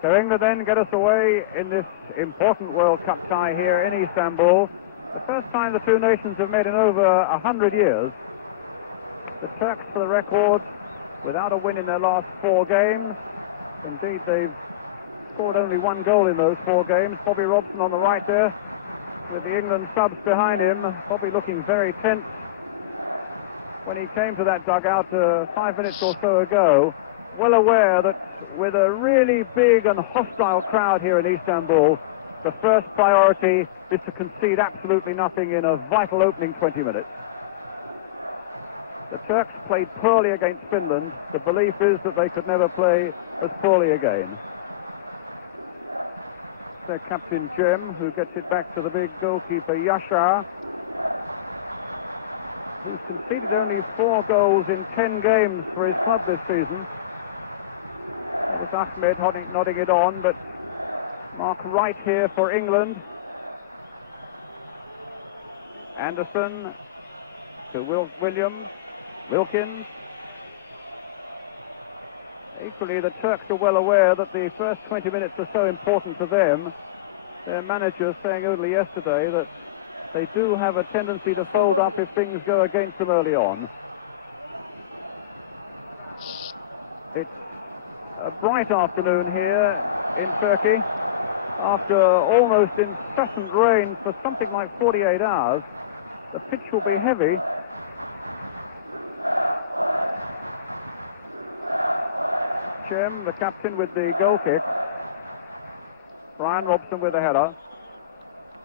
So England then get us away in this important World Cup tie here in Istanbul. The first time the two nations have met in over 100 years. The Turks, for the record, without a win in their last 4 games. Indeed, they've scored only 1 goal in those 4 games. Bobby Robson on the right there, with the England subs behind him. Bobby looking very tense when he came to that dugout 5 minutes or so ago, well aware that with a really big and hostile crowd here in Istanbul, the first priority is to concede absolutely nothing in a vital opening 20 minutes. The Turks played poorly against Finland. The belief is that they could never play as poorly again. Their captain Cem, who gets it back to the big goalkeeper Yashar, who's conceded only 4 goals in 10 games for his club this season. That was Ahmed nodding it on, but Mark Wright here for England. Anderson to Williams, Wilkins. Equally, the Turks are well aware that the first 20 minutes are so important to them. Their manager saying only yesterday that they do have a tendency to fold up if things go against them early on. It's a bright afternoon here in Turkey. After almost incessant rain for something like 48 hours, the pitch will be heavy. Cem, the captain, with the goal kick. Brian Robson with the header.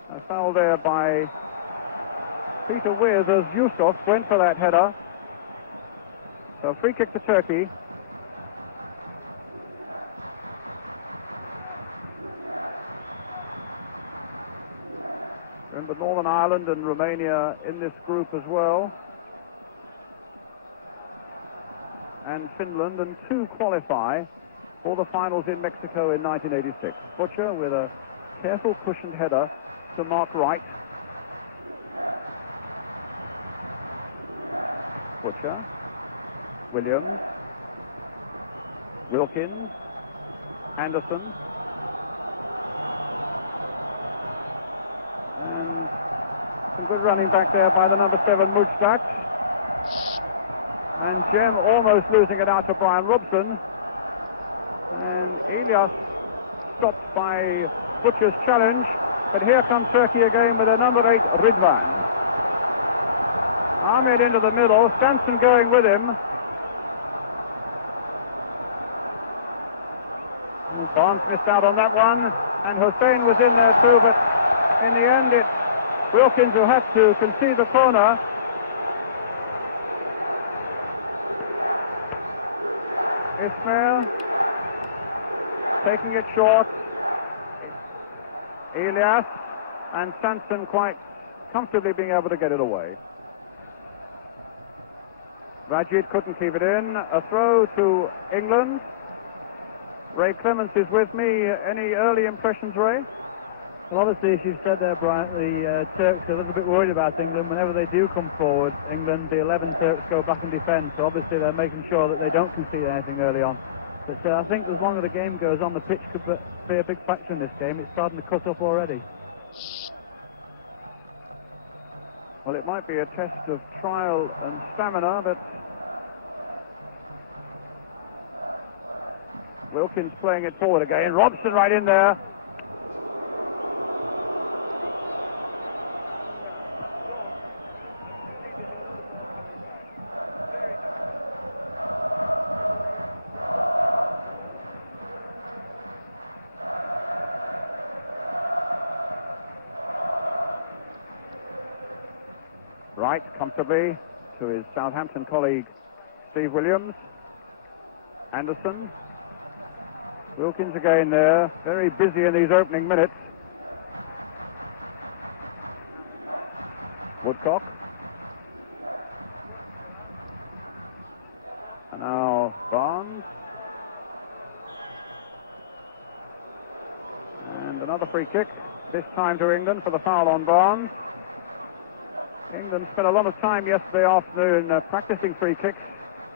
A foul there by Peter Withe as Yusuf went for that header. So free kick to Turkey. Remember, Northern Ireland and Romania in this group as well. And Finland, and 2 qualify for the finals in Mexico in 1986. Butcher with a careful cushioned header to Mark Wright. Butcher, Williams, Wilkins, Anderson, and some good running back there by the number 7 Mujtak. And Cem almost losing it out to Brian Robson. And Elias stopped by Butcher's challenge. But here comes Turkey again with a number 8, Ridvan. Ahmed into the middle, Sansom going with him. And Barnes missed out on that one, and Hussein was in there too, but in the end it's Wilkins who had to concede the corner. Ismail taking it short. Elias and Sansom quite comfortably being able to get it away. Rajid couldn't keep it in. A throw to England. Ray Clements is with me. Any early impressions, Ray? Well, obviously, as you've said there, Brian, the Turks are a little bit worried about England. Whenever they do come forward, England, the 11 Turks go back and defend. So obviously they're making sure that they don't concede anything early on. But I think as long as the game goes on, the pitch could be a big factor in this game. It's starting to cut up already. Well, it might be a test of trial and stamina, but Wilkins playing it forward again. Robson right in there. Wright comfortably to his Southampton colleague Steve Williams. Anderson. Wilkins again there, very busy in these opening minutes. Woodcock. And now Barnes. And another free kick, this time to England for the foul on Barnes. England spent a lot of time yesterday afternoon practicing free kicks,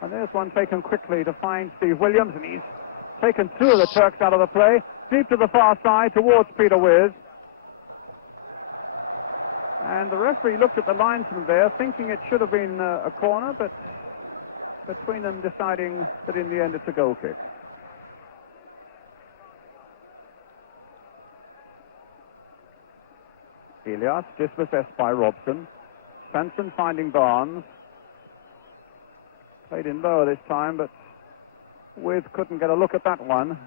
and there's one taken quickly to find Steve Williams, and he's taken two of the Turks out of the play, deep to the far side towards Peter Withe. And the referee looked at the linesman there, thinking it should have been a corner, but between them deciding that in the end it's a goal kick. Elias dispossessed by Robson. Sansom finding Barnes. Played in lower this time, but Withe couldn't get a look at that one.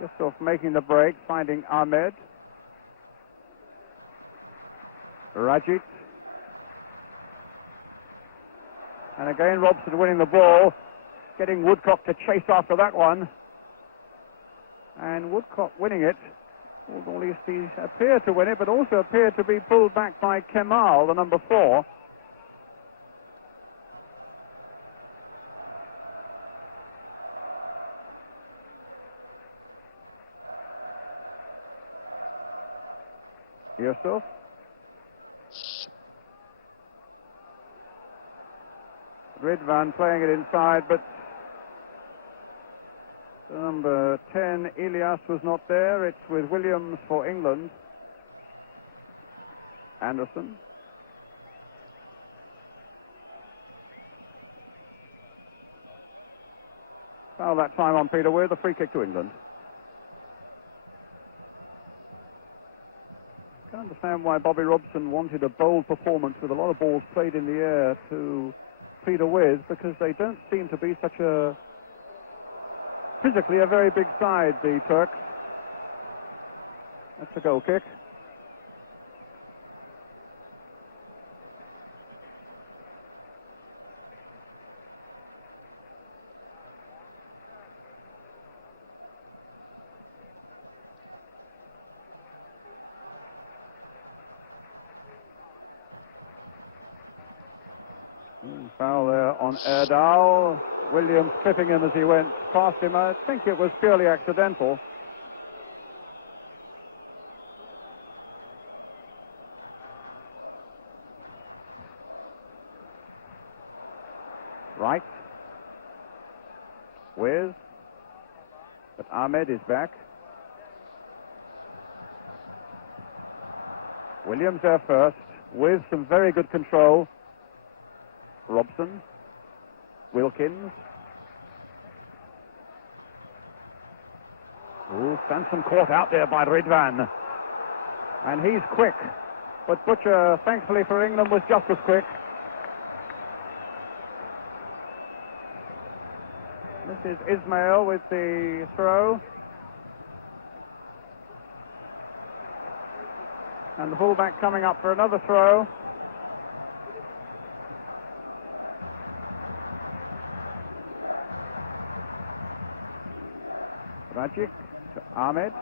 Yusuf making the break, finding Ahmed. Rajic. And again Robson winning the ball, getting Woodcock to chase after that one. And Woodcock winning it, or at least he appeared to win it, but also appeared to be pulled back by Kemal, the number 4. Yusuf. Ridvan playing it inside, but number 10, Elias, was not there. It's with Williams for England. Anderson. Foul that time on Peter Withe, a free kick to England. I can understand why Bobby Robson wanted a bold performance with a lot of balls played in the air to Peter Withe, because they don't seem to be such a physically a very big side, the Turks. That's a goal kick. Foul there on Erdal. Williams clipping him as he went past him. I think it was purely accidental. Wright. Withe. But Ahmed is back. Williams there first, with some very good control. Robson. Wilkins. Ooh, Sansom caught out there by Ridvan. And he's quick. But Butcher, thankfully for England, was just as quick. This is Ismail with the throw. And the fullback coming up for another throw. Rajic to Ahmed.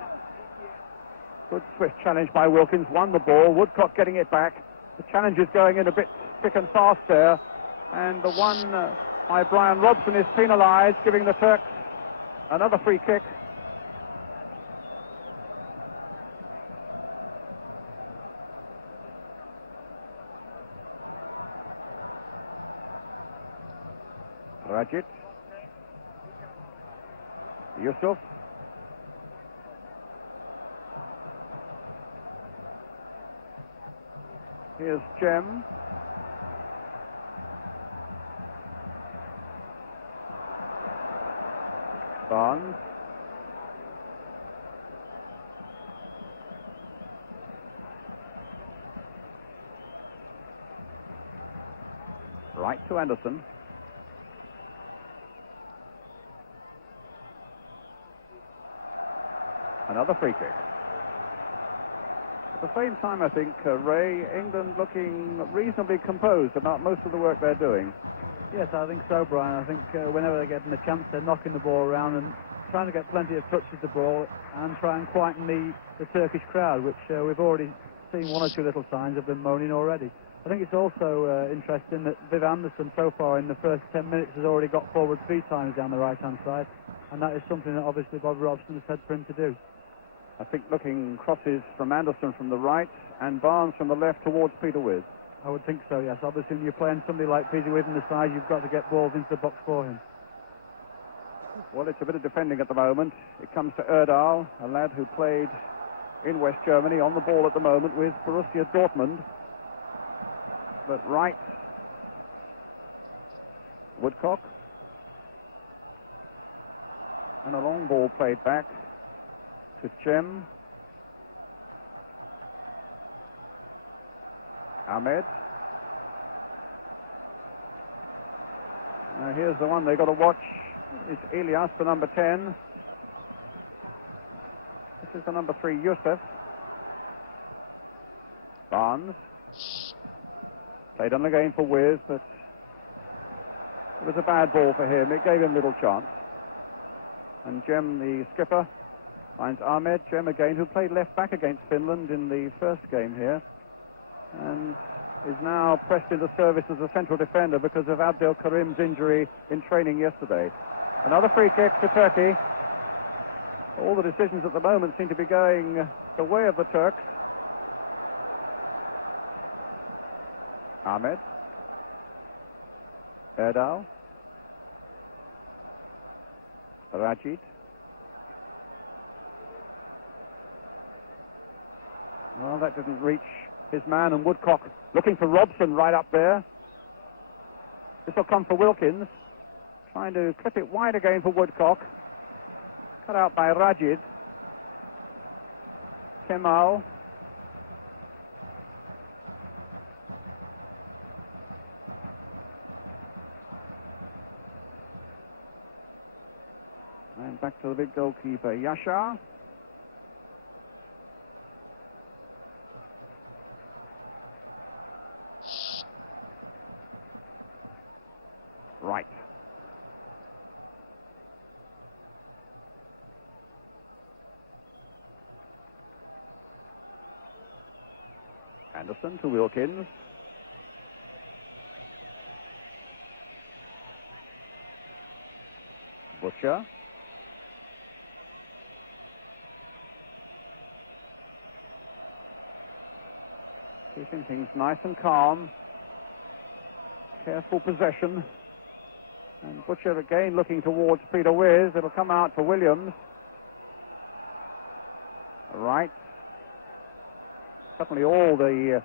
Good swift challenge by Wilkins, won the ball. Woodcock getting it back. The challenge is going in a bit thick and fast there. And the one by Brian Robson is penalised, giving the Turks another free kick. Rajic. Yusuf. Here's Jem. Barnes. Wright to Anderson. Another free kick. At the same time, I think, Ray, England looking reasonably composed about most of the work they're doing. Yes, I think so, Brian. I think whenever they're getting a chance, they're knocking the ball around and trying to get plenty of touch with the ball and try and quieten the Turkish crowd, which we've already seen one or two little signs of them moaning already. I think it's also interesting that Viv Anderson, so far in the first 10 minutes, has already got forward 3 times down the right-hand side, and that is something that obviously Bob Robson has said for him to do. I think looking crosses from Anderson from the right and Barnes from the left towards Peter Withe. I would think so, yes. Obviously, when you're playing somebody like Peter Withe in the side, you've got to get balls into the box for him. Well, it's a bit of defending at the moment. It comes to Erdal, a lad who played in West Germany, on the ball at the moment with Borussia Dortmund. But Wright, Woodcock, and a long ball played back to Cem. Ahmed. Now here's the one they've got to watch. It's Elias, the number 10. This is the number 3, Yusuf. Barnes. Played on again for Withe, but it was a bad ball for him. It gave him little chance. And Cem, the skipper, finds Ahmed. Cem again, who played left back against Finland in the first game here, and is now pressed into service as a central defender because of Abdel Karim's injury in training yesterday. Another free kick to Turkey. All the decisions at the moment seem to be going the way of the Turks. Ahmed. Erdal. Rajit. Well, that didn't reach his man, and Woodcock looking for Robson right up there. This will come for Wilkins. Trying to clip it wide again for Woodcock. Cut out by Rajid. Kemal. And back to the big goalkeeper, Yashar. Right. Anderson to Wilkins. Butcher. Keeping things nice and calm. Careful possession. And Butcher again looking towards Peter Withe. It'll come out for Williams. Right. Suddenly all the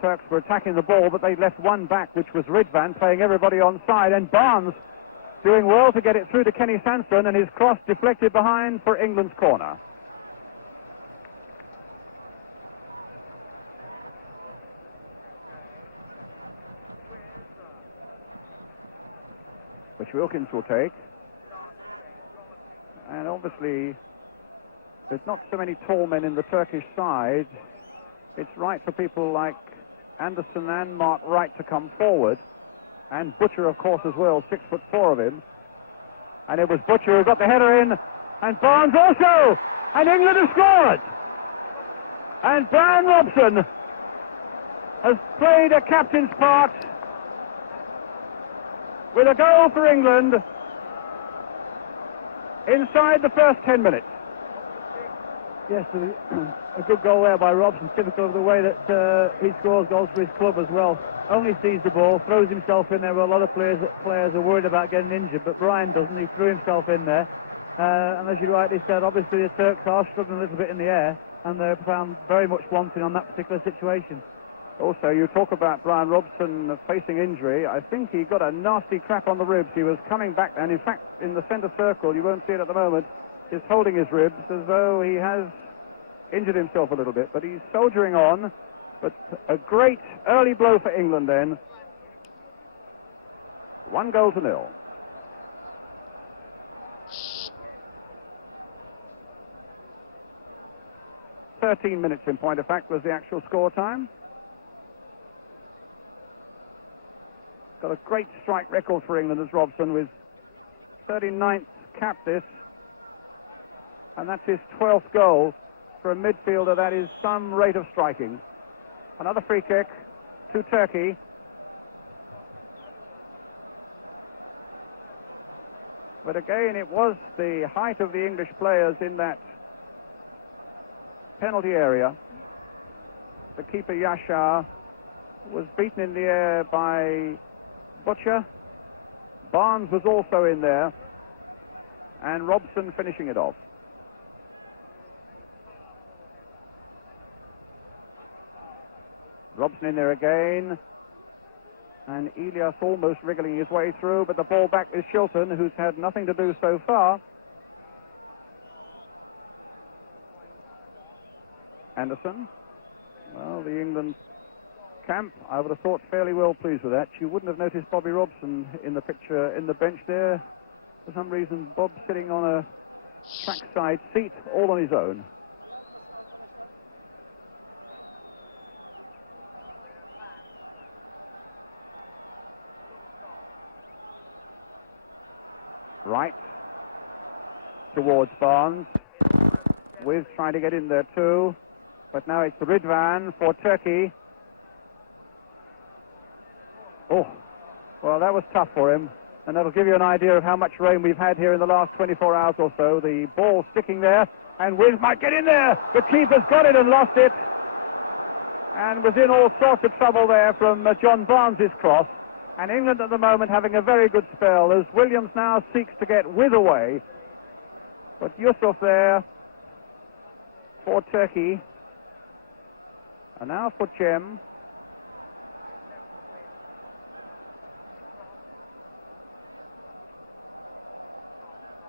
Turks were attacking the ball, but they left one back, which was Ridvan, playing everybody on side, and Barnes doing well to get it through to Kenny Sansom, and his cross deflected behind for England's corner. Which Wilkins will take. And obviously, there's not so many tall men in the Turkish side. It's right for people like Anderson and Mark Wright to come forward. And Butcher, of course, as well, 6'4" of him. And it was Butcher who got the header in. And Barnes also! And England has scored! And Brian Robson has played a captain's part with a goal for England inside the first 10 minutes. Yes, a good goal there by Robson, typical of the way that he scores goals for his club as well. Only sees the ball, throws himself in there where a lot of players are worried about getting injured, but Brian doesn't. He threw himself in there. And as you rightly said, obviously the Turks are struggling a little bit in the air, and they're found very much wanting on that particular situation. Also, you talk about Brian Robson facing injury. I think he got a nasty crack on the ribs. He was coming back, and in fact, in the centre circle, you won't see it at the moment, he's holding his ribs as though he has injured himself a little bit, but he's soldiering on. But a great early blow for England then. 1-0. 13 minutes in point of fact was the actual score time. Got a great strike record for England as Robson, with 39th cap this, and that's his 12th goal for a midfielder. That is some rate of striking. Another free kick to Turkey. But again, it was the height of the English players in that penalty area. The keeper Yashar was beaten in the air by Butcher. Barnes was also in there, and Robson finishing it off. Robson in there again, and Elias almost wriggling his way through, but the ball back is Shilton, who's had nothing to do so far. Anderson. Well, the England camp, I would have thought, fairly well pleased with that. You wouldn't have noticed Bobby Robson in the picture in the bench there. For some reason, Bob's sitting on a trackside seat all on his own. Wright towards Barnes. Withe trying to get in there too. But now it's Ridvan for Turkey. Oh, well, that was tough for him. And that'll give you an idea of how much rain we've had here in the last 24 hours or so. The ball sticking there, and Withe might get in there. The keeper's got it and lost it. And was in all sorts of trouble there from John Barnes's cross. And England at the moment having a very good spell as Williams now seeks to get Withe away. But Yusuf there for Turkey. And now for Cem.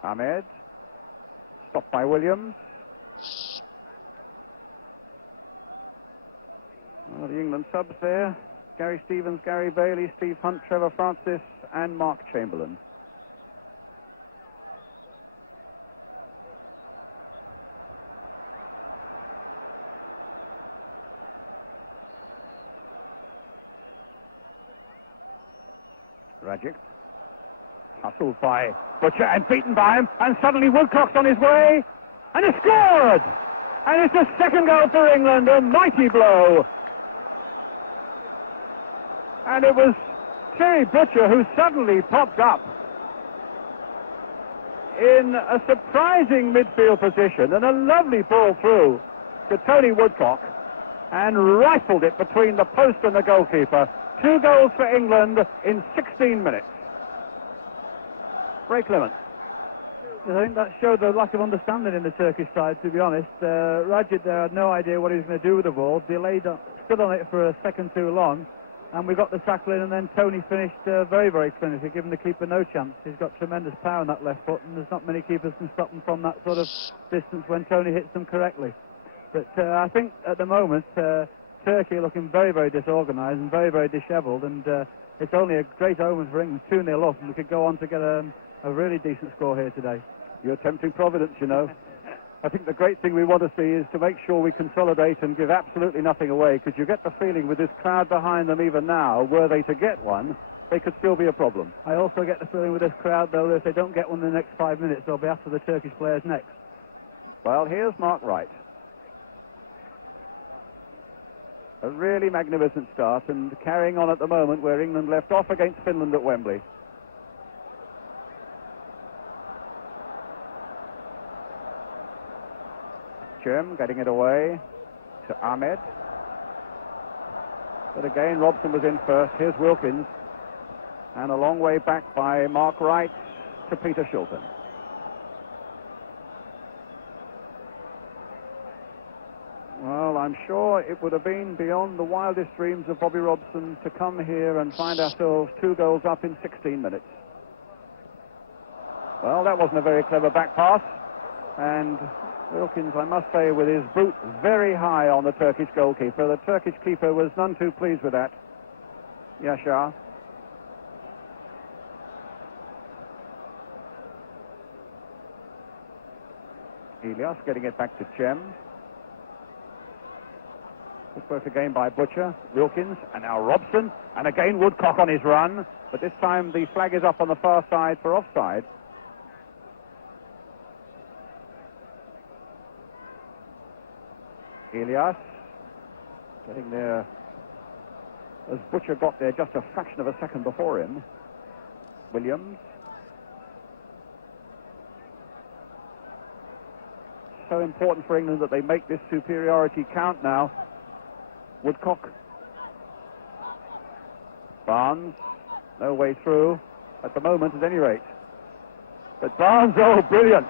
Ahmed. Stopped by Williams. Well, the England subs there. Gary Stevens, Gary Bailey, Steve Hunt, Trevor Francis, and Mark Chamberlain. Rajic. Hustled by Butcher and beaten by him, and suddenly Woodcock's on his way, and it's scored! And it's the second goal for England, a mighty blow. And it was Terry Butcher who suddenly popped up in a surprising midfield position and a lovely ball through to Tony Woodcock and rifled it between the post and the goalkeeper. 2 goals for England in 16 minutes. Ray Clement. I think that showed the lack of understanding in the Turkish side, to be honest. Rajic there had no idea what he was going to do with the ball, stood on it for a second too long, and we got the tackle in, and then Tony finished very, very clinically, giving the keeper no chance. He's got tremendous power on that left foot, and there's not many keepers can stop him from that sort of distance when Tony hits them correctly. But I think at the moment, Turkey are looking very, very disorganised and very, very dishevelled, and it's only a great omen for England, 2-0 up, and we could go on to get a really decent score here today. You're tempting Providence, you know. I think the great thing we want to see is to make sure we consolidate and give absolutely nothing away, because you get the feeling with this crowd behind them even now, were they to get one, they could still be a problem. I also get the feeling with this crowd, though, that if they don't get one in the next 5 minutes, they'll be after the Turkish players next. Well, here's Mark Wright. A really magnificent start, and carrying on at the moment where England left off against Finland at Wembley. Cem getting it away to Ahmed. But again, Robson was in first. Here's Wilkins. And a long way back by Mark Wright to Peter Shilton. Well, I'm sure it would have been beyond the wildest dreams of Bobby Robson to come here and find ourselves 2 goals up in 16 minutes. Well, that wasn't a very clever back pass. And Wilkins, I must say, with his boot very high on the Turkish goalkeeper. The Turkish keeper was none too pleased with that. Yashar. Elias getting it back to Cem. Good work again by Butcher, Wilkins, and now Robson. And again Woodcock on his run. But this time the flag is up on the far side for offside. Elias getting there as Butcher got there just a fraction of a second before him. Williams. So important for England that they make this superiority count now. Woodcock. Barnes, no way through at the moment at any rate. But Barnes, oh, brilliant.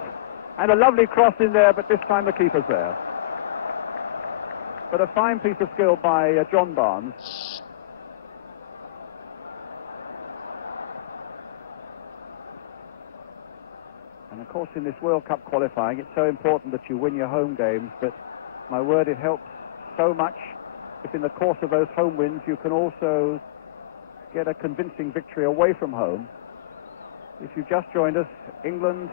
And a lovely cross in there, but this time the keeper's there. But a fine piece of skill by John Barnes. And of course, in this World Cup qualifying, it's so important that you win your home games, but my word, it helps so much if in the course of those home wins you can also get a convincing victory away from home. If you've just joined us, England,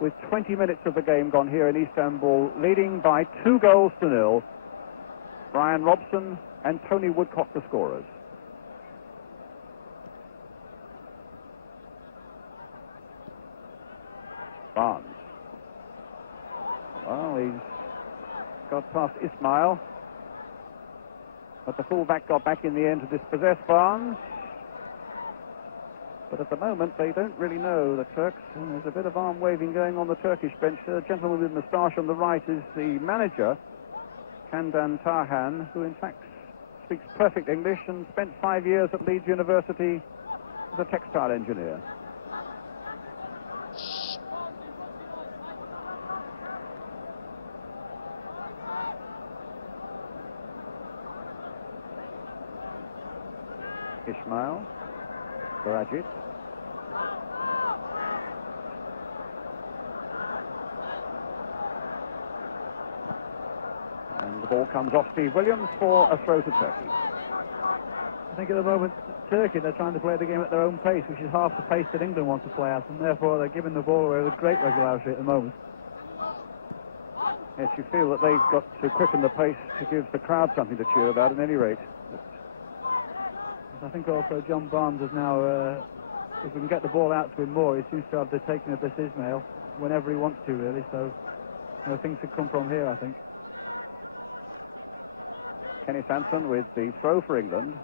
with 20 minutes of the game gone here in Istanbul, leading by 2-0. Brian Robson and Tony Woodcock the scorers. Barnes. Well, he's got past Ismail, but the fullback got back in the end to dispossess Barnes. But at the moment, they don't really know, the Turks, and there's a bit of arm waving going on the Turkish bench. The gentleman with the moustache on the right is the manager, Kandan Tarhan, who in fact speaks perfect English and spent 5 years at Leeds University as a textile engineer. Ismail, Barajit. And the ball comes off Steve Williams for a throw to Turkey. I think at the moment, Turkey, they're trying to play the game at their own pace, which is half the pace that England wants to play at, and therefore they're giving the ball away with great regularity at the moment. Yes, you feel that they've got to quicken the pace to give the crowd something to cheer about at any rate. I think also John Barnes is now, if we can get the ball out to him more, he seems to have the taking of this Ismail whenever he wants to, really, so things could come from here, I think. Kenny Sansom with the throw for England.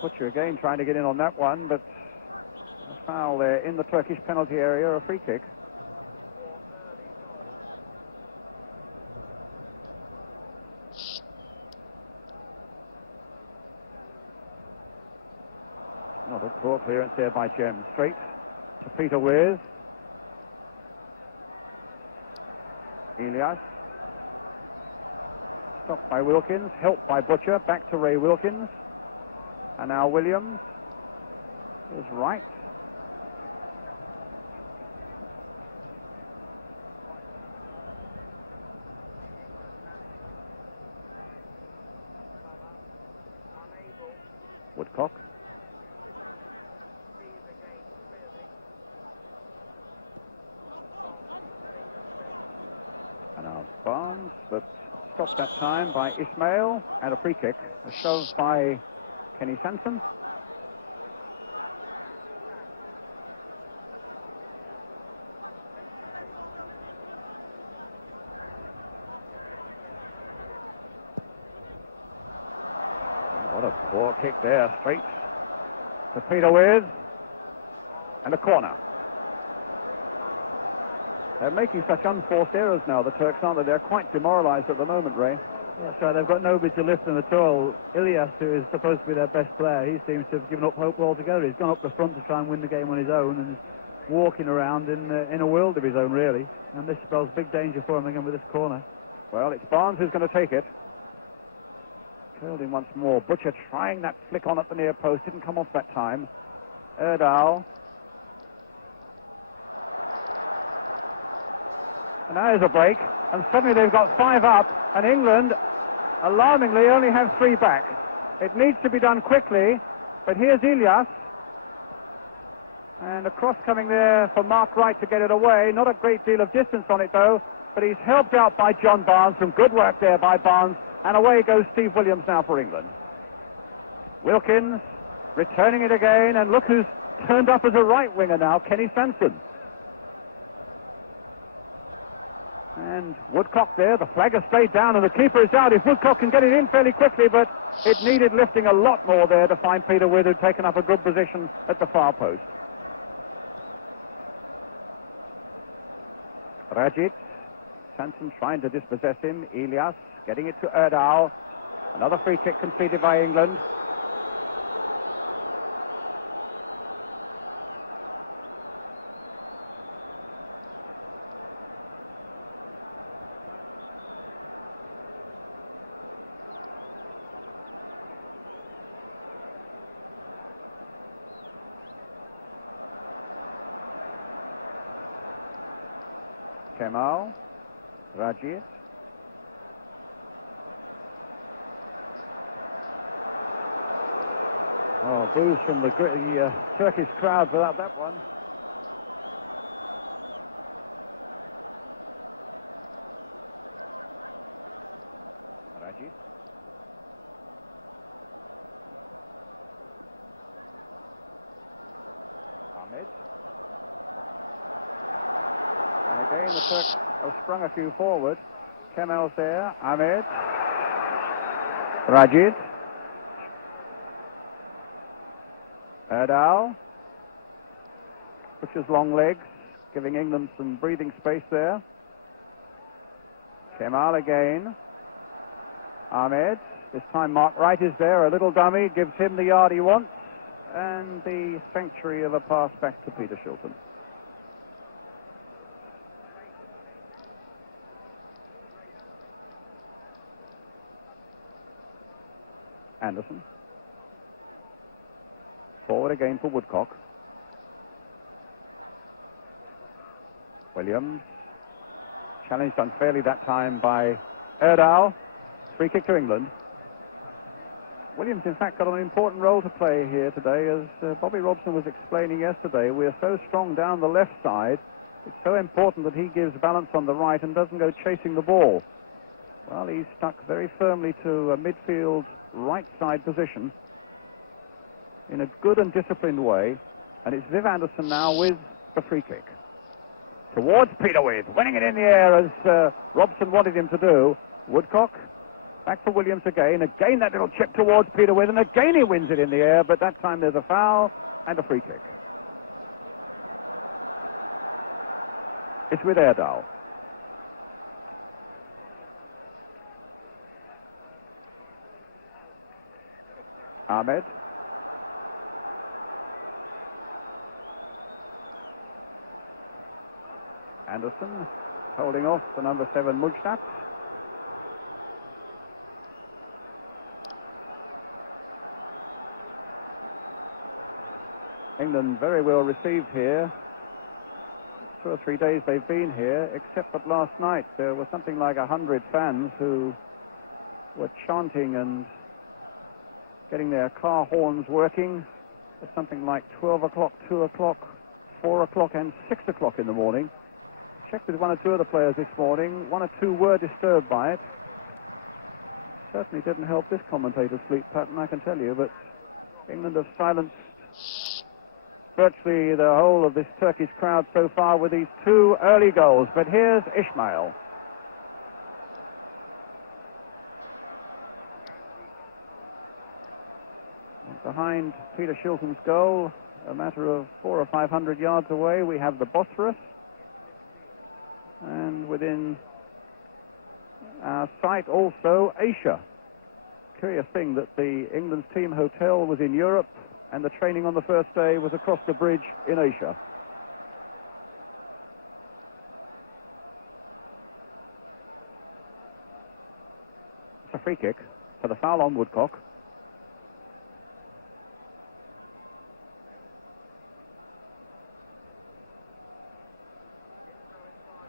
Butcher again trying to get in on that one, but a foul there in the Turkish penalty area, a free kick. Not a poor clearance there by Jem. Straight to Peter Withe. Elias. Stopped by Wilkins. Helped by Butcher. Back to Ray Wilkins. And now Williams. There's Wright. Woodcock. And now Barnes, but stopped that time by Ismail, and a free kick, a shove by Kenny Sansom. What a poor kick there, straight to Peter Withe, and a corner. They're making such unforced errors now, the Turks, aren't they? They're quite demoralised at the moment, Ray. That's right, they've got nobody to lift them at all. Elias, who is supposed to be their best player, he seems to have given up hope altogether. He's gone up the front to try and win the game on his own and is walking around in a world of his own, really. And this spells big danger for him again with this corner. Well, it's Barnes who's going to take it. Curled in once more. Butcher trying that flick on at the near post. Didn't come off that time. Erdal. And now there's a break. And suddenly they've got 5 up. And England, alarmingly, only have 3 back. It needs to be done quickly. But here's Elias. And a cross coming there for Mark Wright to get it away. Not a great deal of distance on it, though. But he's helped out by John Barnes. Some good work there by Barnes. And away goes Steve Williams now for England. Wilkins returning it again. And look who's turned up as a right winger now, Kenny Sansom. And Woodcock there, the flag has stayed down and the keeper is out. If Woodcock can get it in fairly quickly, but it needed lifting a lot more there to find Peter Withe, who'd taken up a good position at the far post. Rajit, Sansom trying to dispossess him. Elias getting it to Erdal. Another free kick conceded by England. Kemal, Rajit. Oh, boos from the Turkish crowd without that one. Rajit. Ahmed. And again, the Turks have sprung a few forward. Kemal's there. Ahmed. Rajit. Erdal. Pushes long legs, giving England some breathing space there. Kemal again. Ahmed. This time Mark Wright is there. A little dummy. Gives him the yard he wants. And the sanctuary of a pass back to Peter Shilton. Anderson. Forward again for Woodcock. Williams. Challenged unfairly that time by Erdal. Free kick to England. Williams, in fact, got an important role to play here today. As Bobby Robson was explaining yesterday, we're so strong down the left side. It's so important that he gives balance on the right and doesn't go chasing the ball. Well, he's stuck very firmly to a midfield right side position in a good and disciplined way, and it's Viv Anderson now with the free kick towards Peter Withe, winning it in the air as Robson wanted him to do. Woodcock back for Williams again that little chip towards Peter Withe, and again he wins it in the air, but that time there's a foul and a free kick. It's with Erdal. Ahmed. Anderson holding off the number 7 Mujtat. England very well received here. 2 or 3 days they've been here, except that last night there were something like 100 fans who were chanting and getting their car horns working at something like 12 o'clock, 2 o'clock, 4 o'clock and 6 o'clock in the morning. Checked with 1 or 2 of the players this morning. 1 or 2 were disturbed by it. Certainly didn't help this commentator's sleep pattern, I can tell you, but England have silenced virtually the whole of this Turkish crowd so far with these 2 early goals. But here's Ismail. Behind Peter Shilton's goal, a matter of 400 or 500 yards away, we have the Bosphorus. And within our sight also Asia. Curious thing that the England's team hotel was in Europe and the training on the first day was across the bridge in Asia. It's a free kick for the foul on Woodcock.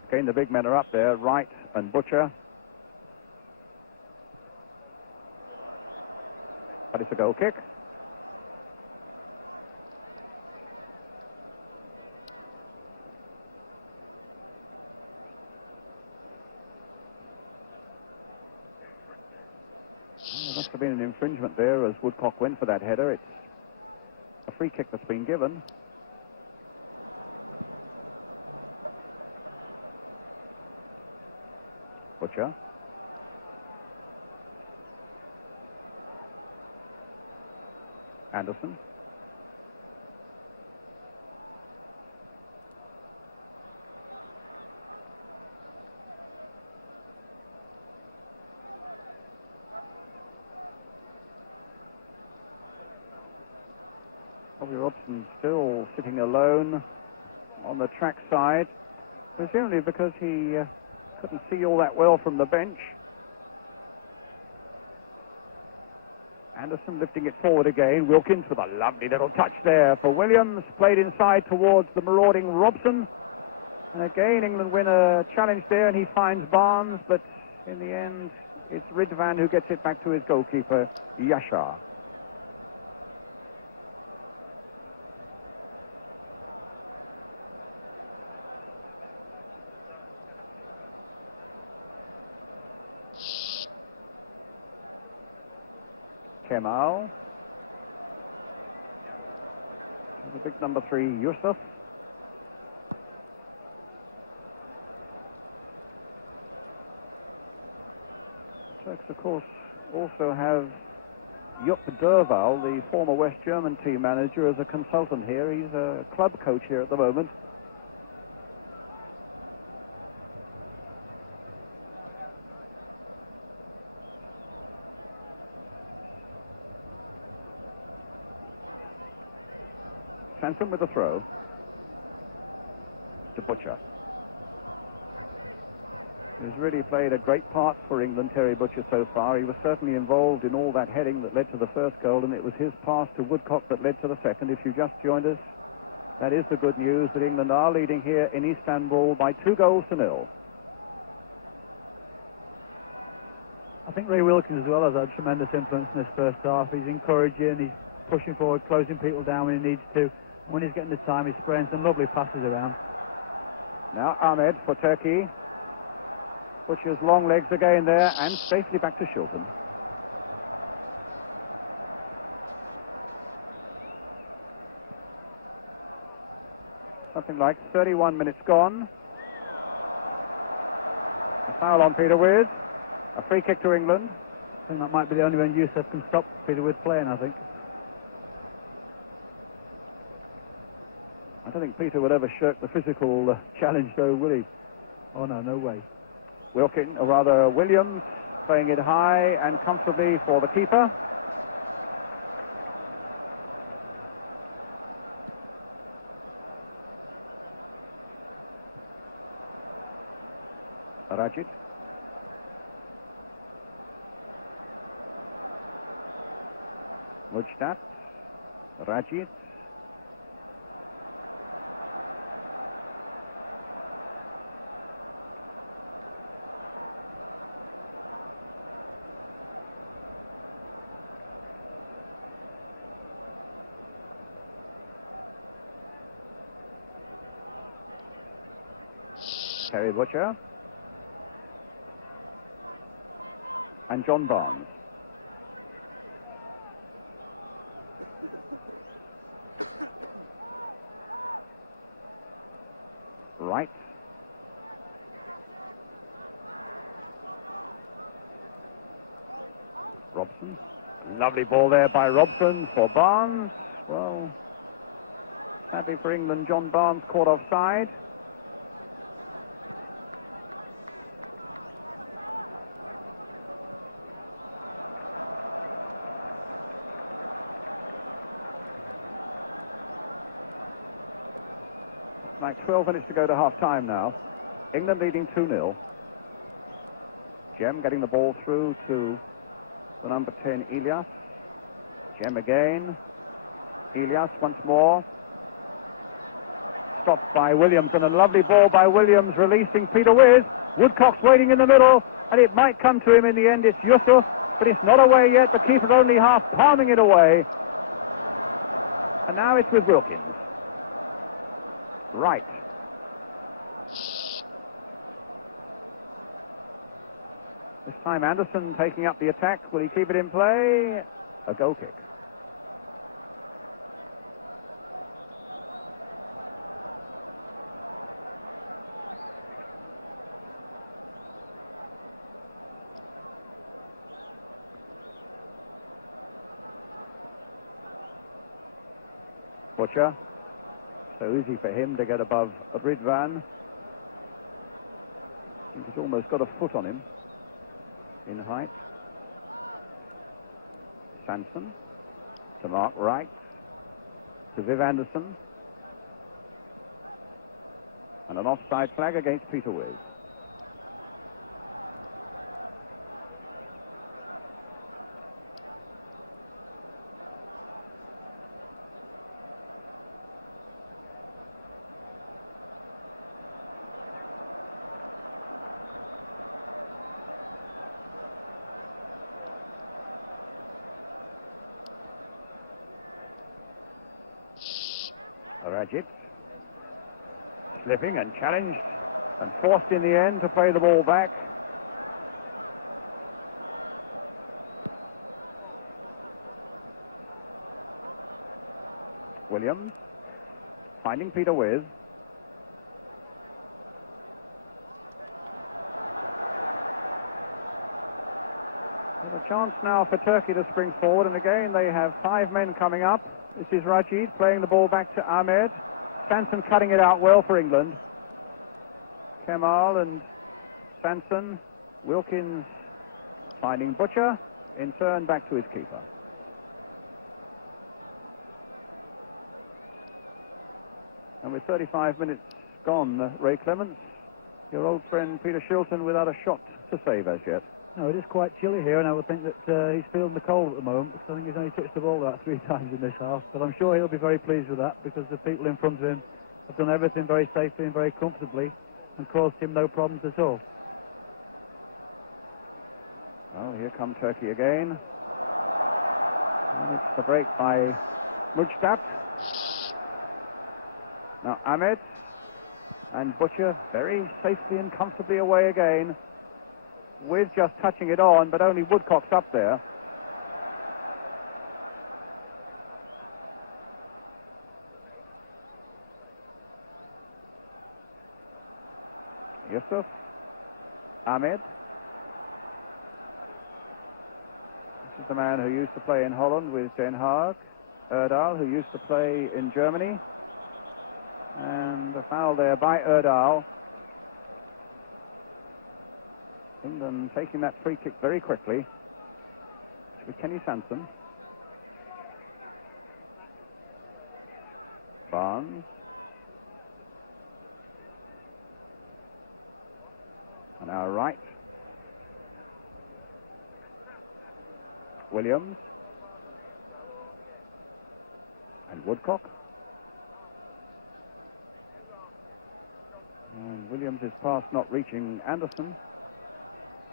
Again, the big men are up there, Wright and Butcher. But it's a goal kick. There must have been an infringement there as Woodcock went for that header. It's a free kick that's been given. Butcher. Anderson. Bobby Robson still sitting alone on the track side, presumably because he couldn't see all that well from the bench. Anderson lifting it forward again. Wilkins with a lovely little touch there for Williams. Played inside towards the marauding Robson. And again, England win a challenge there, and he finds Barnes, but in the end, it's Withe who gets it back to his goalkeeper, Yashar. Kemal. The big number 3, Yusuf. The Turks, of course, also have Jupp Derval, the former West German team manager, as a consultant here. He's a club coach here at the moment. Sansom with the throw to Butcher. He's really played a great part for England, Terry Butcher, so far. He was certainly involved in all that heading that led to the first goal, and it was his pass to Woodcock that led to the second. If you just joined us, that is the good news, that England are leading here in Istanbul by 2-0. I think Ray Wilkins as well has had tremendous influence in this first half. He's encouraging, he's pushing forward, closing people down when he needs to. When he's getting the time, he's spraying some lovely passes around. Now Ahmed for Turkey. Butcher's long legs again there, and safely back to Shilton. Something like 31 minutes gone. A foul on Peter Withe. A free kick to England. I think that might be the only way Yusuf can stop Peter Withe playing, I think. I don't think Peter would ever shirk the physical challenge, though, will he? Oh, no, no way. Wilkins, or rather Williams, playing it high and comfortably for the keeper. Rajit. Mujtat. Rajit. Terry Butcher and John Barnes. Wright. Robson. Lovely ball there by Robson for Barnes. Well, sadly for England, John Barnes caught offside. Like 12 minutes to go to half-time now. England leading 2-0. Jem getting the ball through to the number 10, Elias. Jem again. Elias once more. Stopped by Williams, and a lovely ball by Williams, releasing Peter Withe. Woodcock's waiting in the middle, and it might come to him in the end. It's Yusuf, but it's not away yet. The keeper's only half palming it away. And now it's with Wilkins. Wright. This time Anderson taking up the attack. Will he keep it in play? A goal kick. Butcher. So easy for him to get above Withe. He's almost got a foot on him in height. Sansom to Mark Wright. to Viv Anderson. And an offside flag against Peter Withe. Rajit slipping and challenged and forced in the end to play the ball back. Williams finding Peter Withe. There's a chance now for Turkey to spring forward, and again they have 5 men coming up. This is Rajid playing the ball back to Ahmed. Sansom cutting it out well for England. Kemal and Sansom. Wilkins finding Butcher. In turn back to his keeper. And with 35 minutes gone, Ray Clements, your old friend Peter Shilton without a shot to save as yet. No, it is quite chilly here, and I would think that he's feeling the cold at the moment, because I think he's only touched the ball about 3 times in this half. But I'm sure he'll be very pleased with that, because the people in front of him have done everything very safely and very comfortably and caused him no problems at all. Well, here come Turkey again. And it's the break by Mujdat. Now Ahmed and Butcher very safely and comfortably away again. With just touching it on, but only Woodcock's up there. Yusuf, Ahmed. This is the man who used to play in Holland with Den Haag. Erdal, who used to play in Germany. And a foul there by Erdal. England taking that free kick very quickly. It's with Kenny Sansom. Barnes. And now Wright. Williams. And Woodcock. And Williams' pass not reaching Anderson.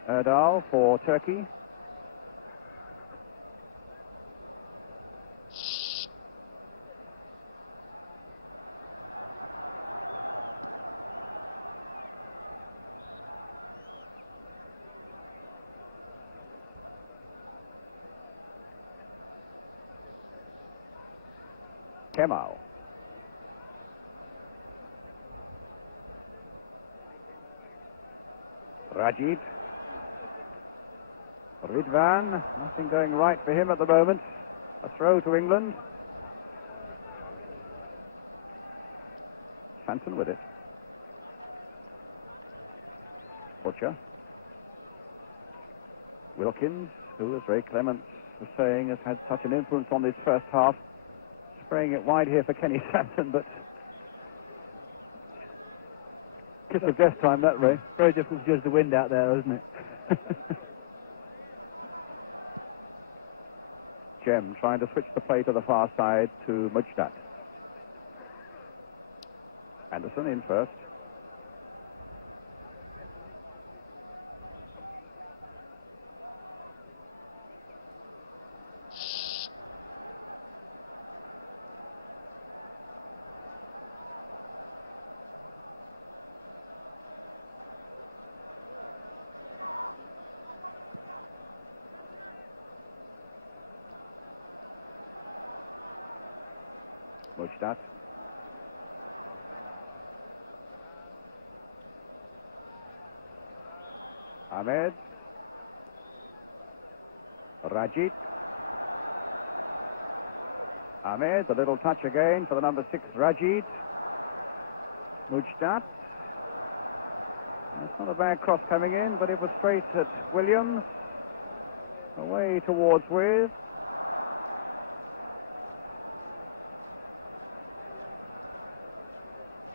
Erdal for Turkey. Kemal. Rajid. Ridvan, nothing going right for him at the moment. A throw to England. Sansom with it. Butcher. Wilkins, who, as Ray Clements was saying, has had such an influence on this first half. Spraying it wide here for Kenny Sansom, but kiss of death time, that, Ray. Very difficult to judge the wind out there, isn't it? Jem trying to switch the play to the far side to Mujdat. Anderson in first. Mujdat. Ahmed. Rajit. Ahmed, a little touch again for the number 6, Rajit. Mujdat. That's not a bad cross coming in, but it was straight at Williams. Away towards Withe.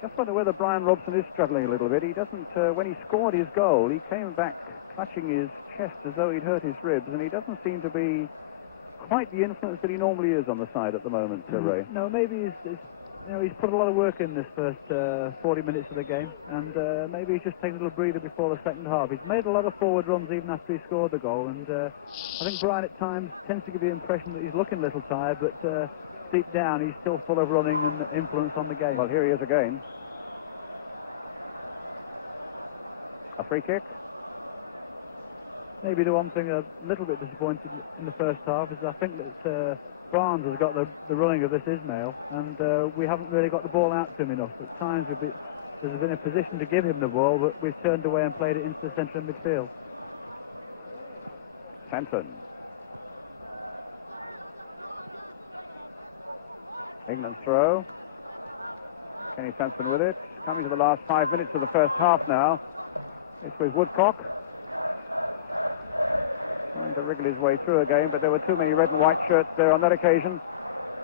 Just wonder whether Brian Robson is struggling a little bit. He doesn't, when he scored his goal, he came back clutching his chest as though he'd hurt his ribs, and he doesn't seem to be quite the influence that he normally is on the side at the moment, Ray. No, maybe he's put a lot of work in this first 40 minutes of the game, and maybe he's just taking a little breather before the second half. He's made a lot of forward runs even after he scored the goal, and I think Brian at times tends to give the impression that he's looking a little tired, but deep down he's still full of running and influence on the game. Well, here he is again. A free kick. Maybe the one thing a little bit disappointed in the first half is I think that Barnes has got the running of this Ismail, and we haven't really got the ball out to him enough. At times there's been a position to give him the ball, but we've turned away and played it into the centre of midfield. Sansom. England's throw. Kenny Sansom with it. Coming to the last 5 minutes of the first half now. It's with Woodcock. Trying to wriggle his way through again, but there were too many red and white shirts there on that occasion.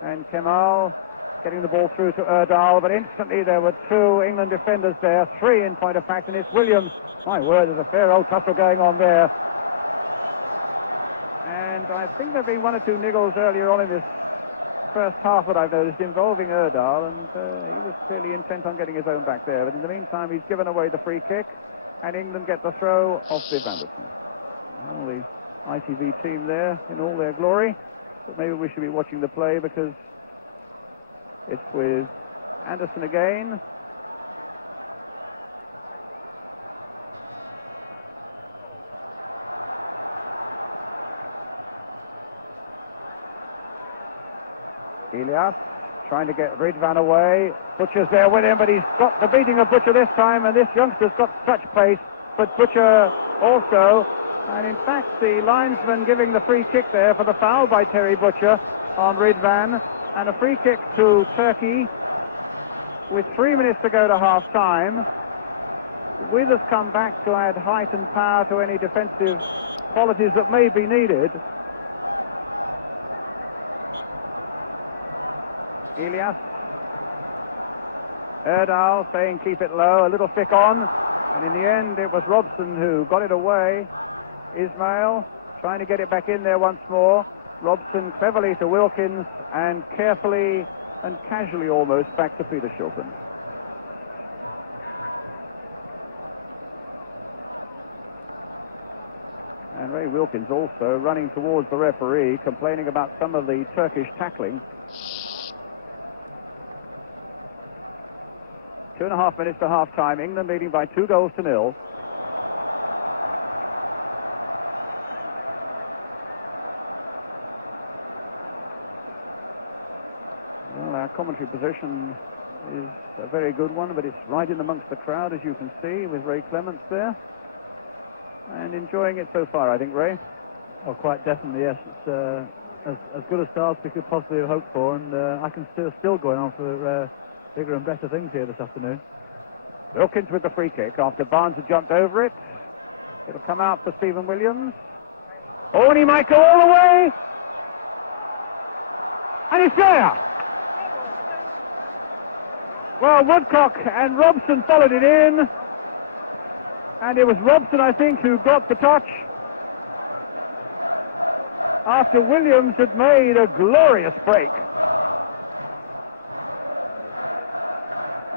And Kemal getting the ball through to Erdal, but instantly there were two England defenders there, three in point of fact, and it's Williams. My word, there's a fair old tussle going on there. And I think there have been one or two niggles earlier on in this first half that I've noticed involving Erdal, and he was clearly intent on getting his own back there. But in the meantime, he's given away the free kick, and England get the throw of Withe Anderson. Well, the ITV team there in all their glory, but maybe we should be watching the play because it's with Anderson again. Elias trying to get Ridvan away. Butcher's there with him, but he's got the beating of Butcher this time, and this youngster's got such pace, but Butcher also. And in fact, the linesman giving the free kick there for the foul by Terry Butcher on Ridvan, and a free kick to Turkey with 3 minutes to go to half-time. Withe has come back to add height and power to any defensive qualities that may be needed. Elias. Erdal saying keep it low, a little thick on, and in the end it was Robson who got it away. Ismail trying to get it back in there once more. Robson cleverly to Wilkins, and carefully and casually almost back to Peter Shilton. And Ray Wilkins also running towards the referee, complaining about some of the Turkish tackling. 2.5 minutes to half-time. England leading by 2-0. Well, our commentary position is a very good one, but it's right in amongst the crowd, as you can see, with Ray Clements there. And enjoying it so far, I think, Ray. Oh, quite definitely, yes. It's as good a start as we could possibly have hoped for, and I can still going on for bigger and better things here this afternoon. Wilkins with the free kick after Barnes had jumped over it. It'll come out for Stephen Williams. Oh, and he might go all the way. And it's there. Well, Woodcock and Robson followed it in. And it was Robson, I think, who got the touch after Williams had made a glorious break.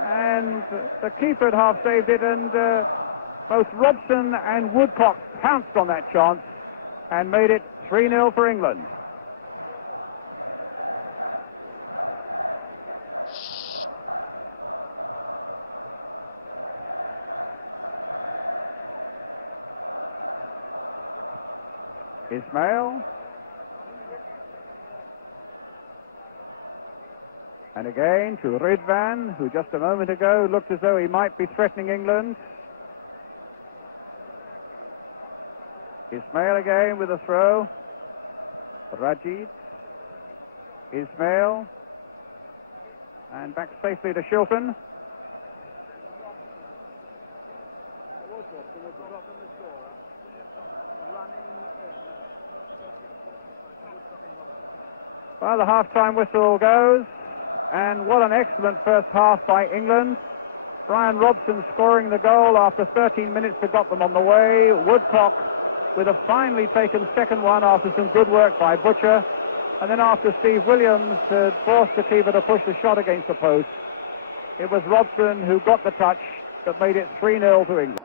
And the keeper had half saved it, and both Robson and Woodcock pounced on that chance and made it 3-0 for England. Ismail. And again to Ridvan, who just a moment ago looked as though he might be threatening England. Ismail again with a throw. Rajid. Ismail. And back safely to Shilton. Well, the half-time whistle goes. And what an excellent first half by England. Brian Robson scoring the goal after 13 minutes to got them on the way. Woodcock with a finely taken second one after some good work by Butcher. And then after Steve Williams had forced the keeper to push the shot against the post, it was Robson who got the touch that made it 3-0 to England.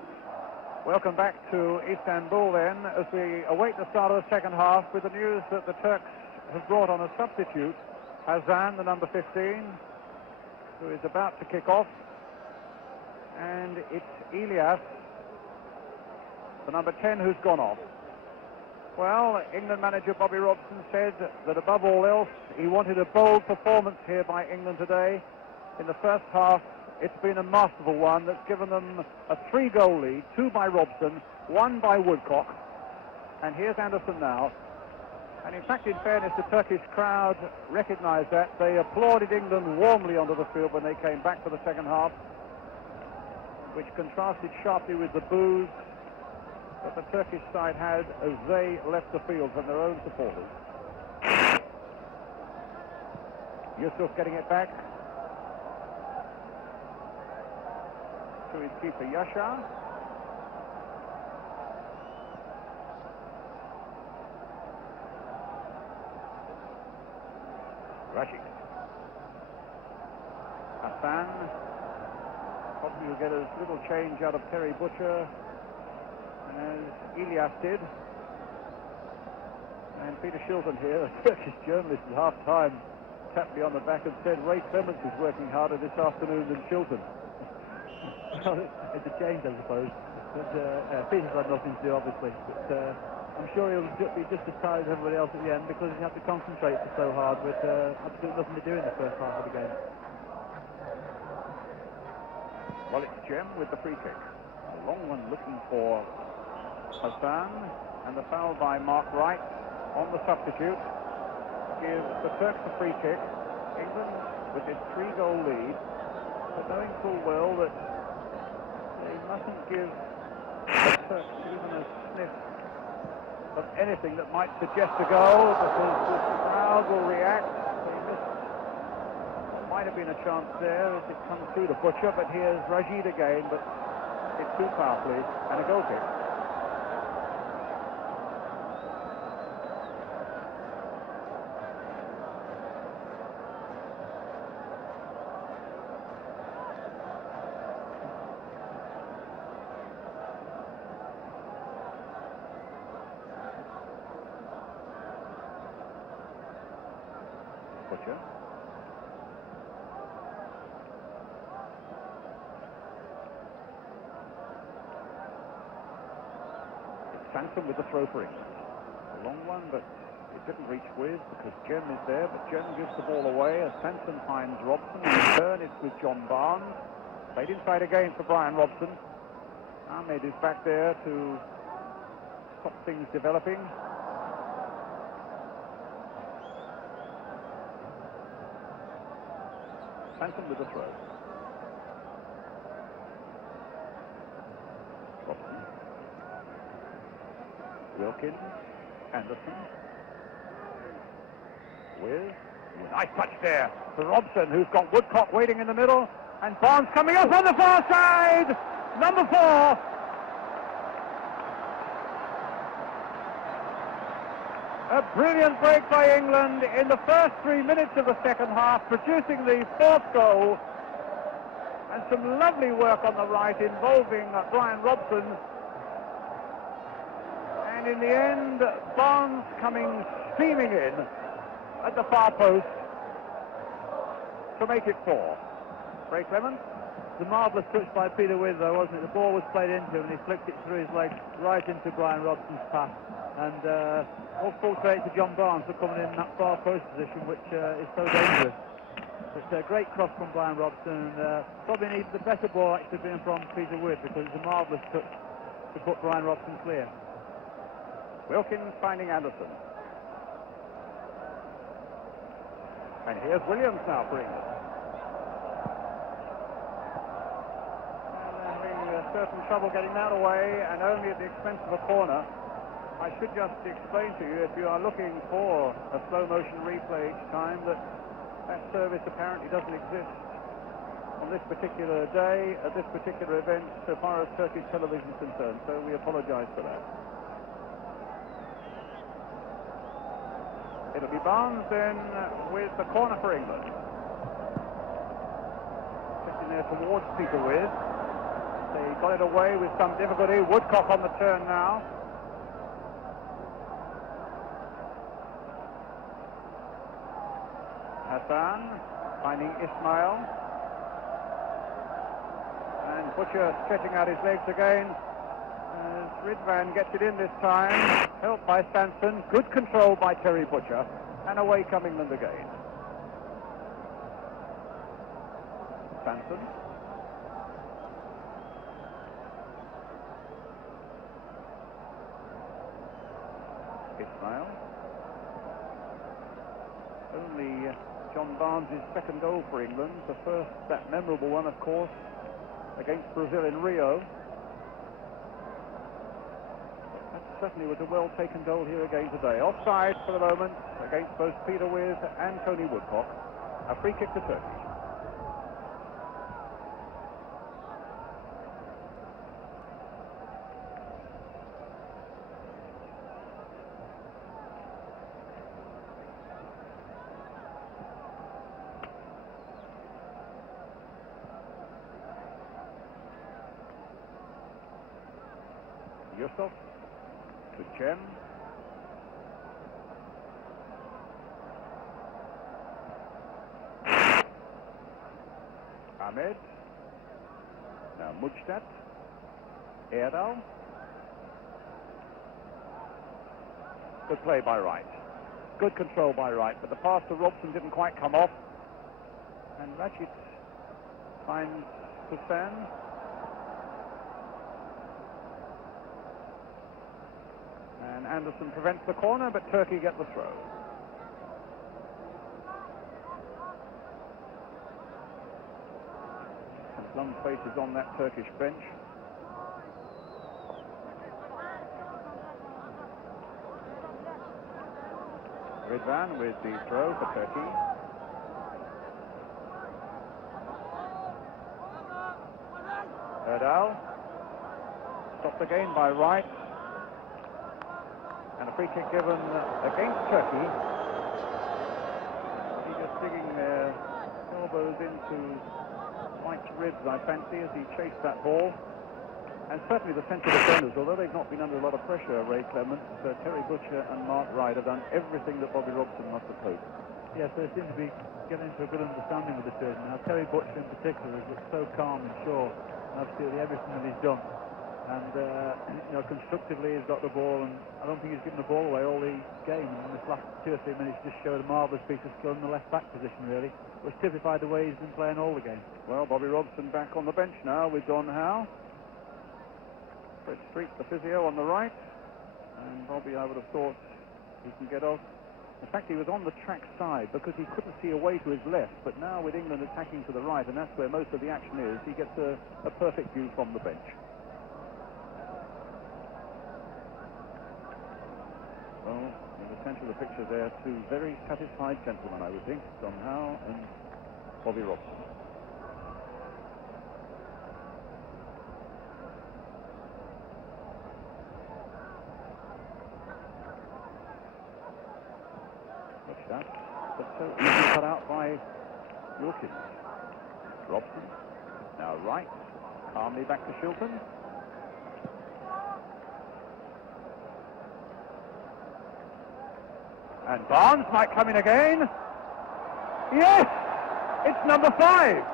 Welcome back to Istanbul then, as we await the start of the second half with the news that the Turks have brought on a substitute, Hazan, the number 15, who is about to kick off. And it's Elias, the number 10, who's gone off. Well, England manager Bobby Robson said that above all else, he wanted a bold performance here by England today. In the first half, it's been a masterful one that's given them a 3-goal lead, 2 by Robson, 1 by Woodcock. And here's Anderson now. And in fact, in fairness, the Turkish crowd recognised that. They applauded England warmly onto the field when they came back for the second half, which contrasted sharply with the boos that the Turkish side had as they left the field from their own supporters. Yusuf getting it back to his keeper Yasha. Rashid. Hassan. Probably will get as little change out of Terry Butcher as Elias did. And Peter Shilton here, a Turkish journalist at half-time, tapped me on the back and said Ray Clements is working harder this afternoon than Shilton. It's a change, I suppose. But Peter's had nothing to do, obviously. But I'm sure he'll be just as tired as everybody else at the end because he had to concentrate for so hard with absolutely nothing to do in the first half of the game. Well, it's Jem with the free kick. A long one looking for Hassan, and the foul by Mark Wright on the substitute gives the Turks a free kick. England with this 3-goal lead, but knowing full well that they mustn't give the Turks even a sniff of anything that might suggest a goal, because the crowd will react. They missed. There might have been a chance there as it comes through the Butcher, but here's Rashid again, but it's too powerfully, and a goal kick. Butcher. It's Sansom with the throw for England. A long one, but it didn't reach Withe because Jem is there, but Jem gives the ball away as Sansom finds Robson. In return, it's with John Barnes. Played inside again for Brian Robson. Ahmed is back there to stop things developing. Sansom with the throw. Robson. Wilkins. Anderson. Withe. Nice touch there for Robson, who's got Woodcock waiting in the middle. And Barnes coming up on the far side. Number 4. A brilliant break by England in the first 3 minutes of the second half, producing the 4th goal. And some lovely work on the right involving Brian Robson. And in the end, Barnes coming steaming in at the far post to make it 4. Ray Clements. The marvellous touch by Peter Withe, though, wasn't it? The ball was played into him and he flicked it through his legs right into Brian Robson's path. And all full credit to John Barnes for coming in that far post position, which is so dangerous. It's a great cross from Brian Robson, and probably needs the better ball actually being from Peter Withe, because it's a marvellous touch to put Brian Robson clear. Wilkins finding Anderson. And here's Williams now for England. Certain trouble getting that away, and only at the expense of a corner. I should just explain to you, if you are looking for a slow motion replay each time, that service apparently doesn't exist on this particular day, at this particular event, so far as Turkish television is concerned, so we apologise for that. It'll be Barnes then with the corner for England. Getting there towards Peter Withe. They got it away with some difficulty. Woodcock on the turn now. Hassan finding Ismail. And Butcher stretching out his legs again. As Ridvan gets it in this time. Helped by Sansom. Good control by Terry Butcher. And away come England again. Sansom. Ismail. Only John Barnes' second goal for England. The first, that memorable one, of course, against Brazil in Rio. That certainly was a well-taken goal here again today. Offside for the moment against both Peter Withe and Tony Woodcock. A free kick to Turkey. Yusuf to Cem. Ahmed. Now Mujtat. Erdal. Good play by Wright. Good control by Wright, but the pass to Robson didn't quite come off. And Rashid finds Hussain. And Anderson prevents the corner, but Turkey get the throw. And some faces on that Turkish bench. Ridvan with the throw for Turkey. Erdal. Stopped again by Wright. And a free kick given against Turkey. He just digging their elbows into White's ribs, I fancy, as he chased that ball. And certainly the central defenders, although they've not been under a lot of pressure, Ray Clements, Terry Butcher and Mark Wright have done everything that Bobby Robson must have hoped. Yes, they seem to be getting into a good understanding with the two. Now, Terry Butcher in particular has looked so calm and sure in absolutely everything that he's done. And, you know, constructively he's got the ball, and I don't think he's given the ball away all the game. And in this last 2 or 3 minutes just showed a marvellous piece of skill in the left-back position, really, which typified the way he's been playing all the game. Well, Bobby Robson back on the bench now with Don Howe. Fred Street, the physio, on the right. And Bobby, I would have thought, he can get off. In fact, he was on the track side because he couldn't see a way to his left. But now with England attacking to the right, and that's where most of the action is, he gets a perfect view from the bench. Well, in the centre of the picture there, two very satisfied gentlemen, I would think, Don Howe and Bobby Robson. Watch that. But so easily cut out by Wilkins. Robson. Now Wright. Calmly back to Shilton. And Barnes might come in again. Yes! It's number 5.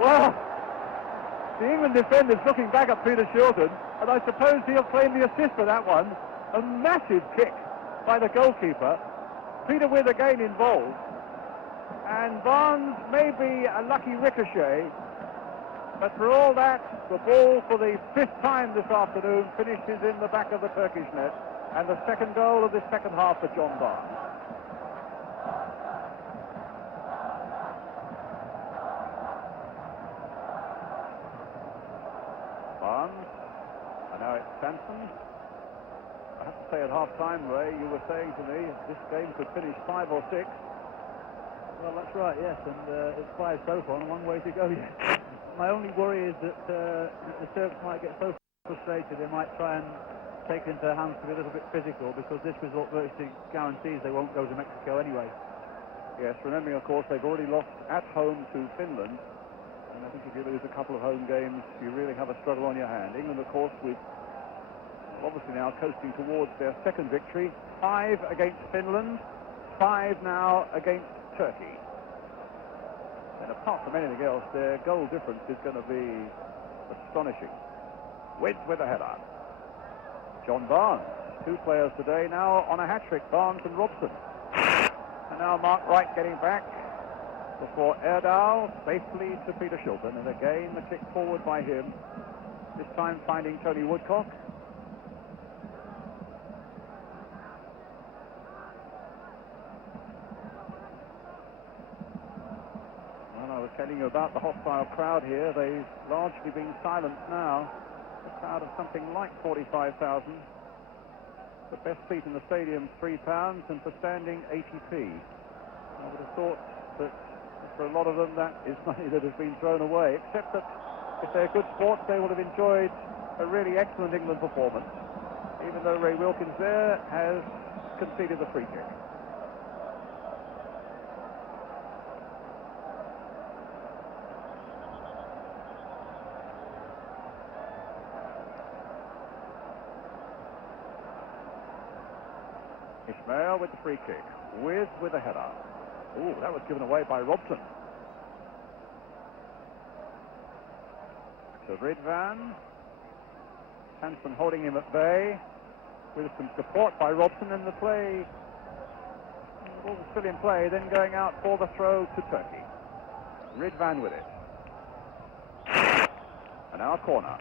Well, the England defender's looking back at Peter Shilton, and I suppose he'll claim the assist for that one. A massive kick by the goalkeeper. Peter Withe again involved. And Barnes may be a lucky ricochet, but for all that, the ball for the 5th time this afternoon finishes in the back of the Turkish net. And the second goal of the second half for John Barnes. Barnes, and now it's Sansom. I have to say at half-time, Ray, you were saying to me this game could finish 5 or 6. Well, that's right, yes, and it's 5 so far, and a long way to go yet. My only worry is that the Turks might get so frustrated they might try and take it into their hands to be a little bit physical, because this result virtually guarantees they won't go to Mexico anyway. Yes, remembering, of course, they've already lost at home to Finland, and I think if you lose a couple of home games, you really have a struggle on your hand. England, of course, with obviously now coasting towards their second victory, 5 against Finland, 5 now against Turkey. And apart from anything else, their goal difference is going to be astonishing. Withe with a header. John Barnes, 2 players today now on a hat-trick, Barnes and Robson. And now Mark Wright getting back before Erdal safely to Peter Shilton, and again the kick forward by him, this time finding Tony Woodcock. Well, I was telling you about the hostile crowd here. They've largely been silenced now. A crowd of something like 45,000. The best seat in the stadium, £3, and for standing, 80p. I would have thought that for a lot of them that is money that has been thrown away, except that if they're good sports, they will have enjoyed a really excellent England performance, even though Ray Wilkins there has conceded the free kick. Ismail with the free kick. Withe with a header. Ooh, that was given away by Robson. So Ridvan. Sansom holding him at bay with some support by Robson, and the play, the ball was still in play, then going out for the throw to Turkey. Ridvan with it. And now a corner.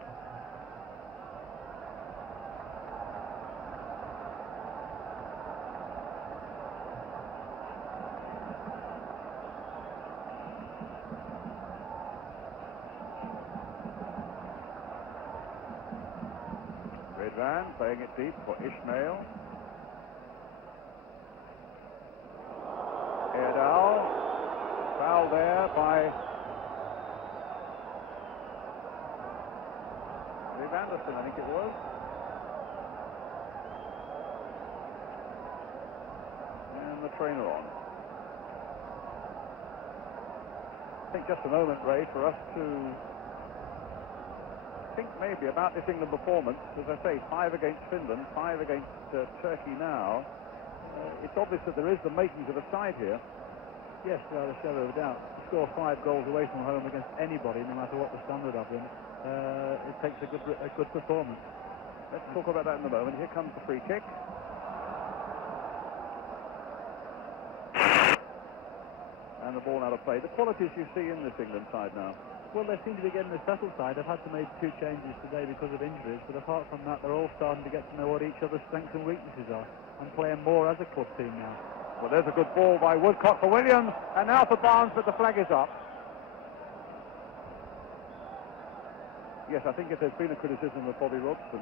Ridvan playing it deep for Ismail. Erdal, foul there by Liv Anderson, I think it was. And the trainer on. I think just a moment, Ray, for us to think maybe about this England performance. As I say, 5 against Finland, 5 against Turkey now. It's obvious that there is the makings of a side here. Yes, without a shadow of a doubt. To score 5 goals away from home against anybody, no matter what the standard of them, it takes a good performance. Let's talk about that in a moment. Here comes the free kick. And the ball out of play. The qualities you see in this England side now. Well, they seem to be getting the settled side. They've had to make 2 changes today because of injuries, but apart from that, they're all starting to get to know what each other's strengths and weaknesses are, and playing more as a club team now. Well, there's a good ball by Woodcock for Williams, and now for Barnes, but the flag is up. Yes, I think if there's been a criticism of Bobby Robson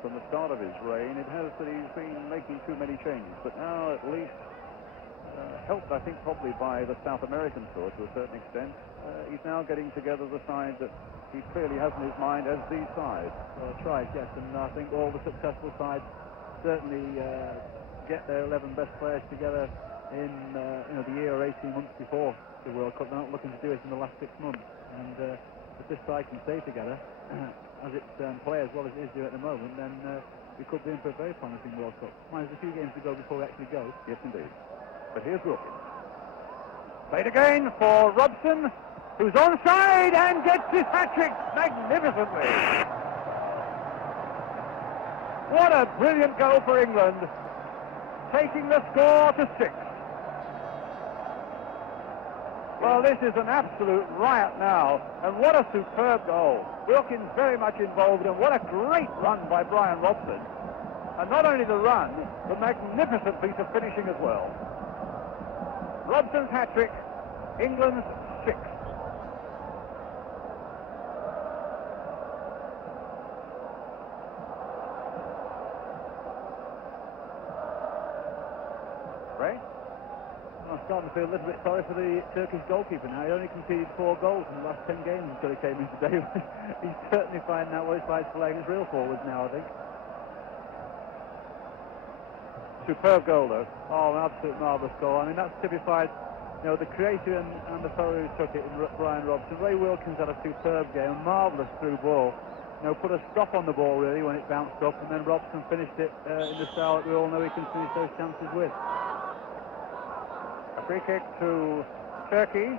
from the start of his reign, it has that he's been making too many changes, but now at least helped, I think, probably by the South American tour to a certain extent. He's now getting together the side that he clearly has in his mind as the side. Well, that's right, yes, and I think all the successful sides certainly get their 11 best players together in the year or 18 months before the World Cup. They're not looking to do it in the last 6 months, and if this side can stay together, as its play as well as it is doing at the moment, then we could be in for a very promising World Cup. There's a few games to go before we actually go. Yes, indeed. But here's Wilkins. Played again for Robson, who's onside and gets his hat-trick magnificently. What a brilliant goal for England, taking the score to 6. Well, this is an absolute riot now, and what a superb goal. Wilkins very much involved, and what a great run by Brian Robson. And not only the run, the magnificent piece of finishing as well. Robson's hat-trick, England's 6th. Ray? I'm starting to feel a little bit sorry for the Turkish goalkeeper now. He only conceded 4 goals in the last 10 games until he came in today. He's certainly finding out what it's like to play against real forwards now, I think. Superb goal, though. Oh, an absolute marvellous goal. I mean, that's typified, you know, the creator and the fellow who took it, in Brian Robson. Ray Wilkins had a superb game, a marvellous through ball. You know, put a stop on the ball, really, when it bounced up, and then Robson finished it in the style that we all know he can finish those chances with. A free kick to Turkey.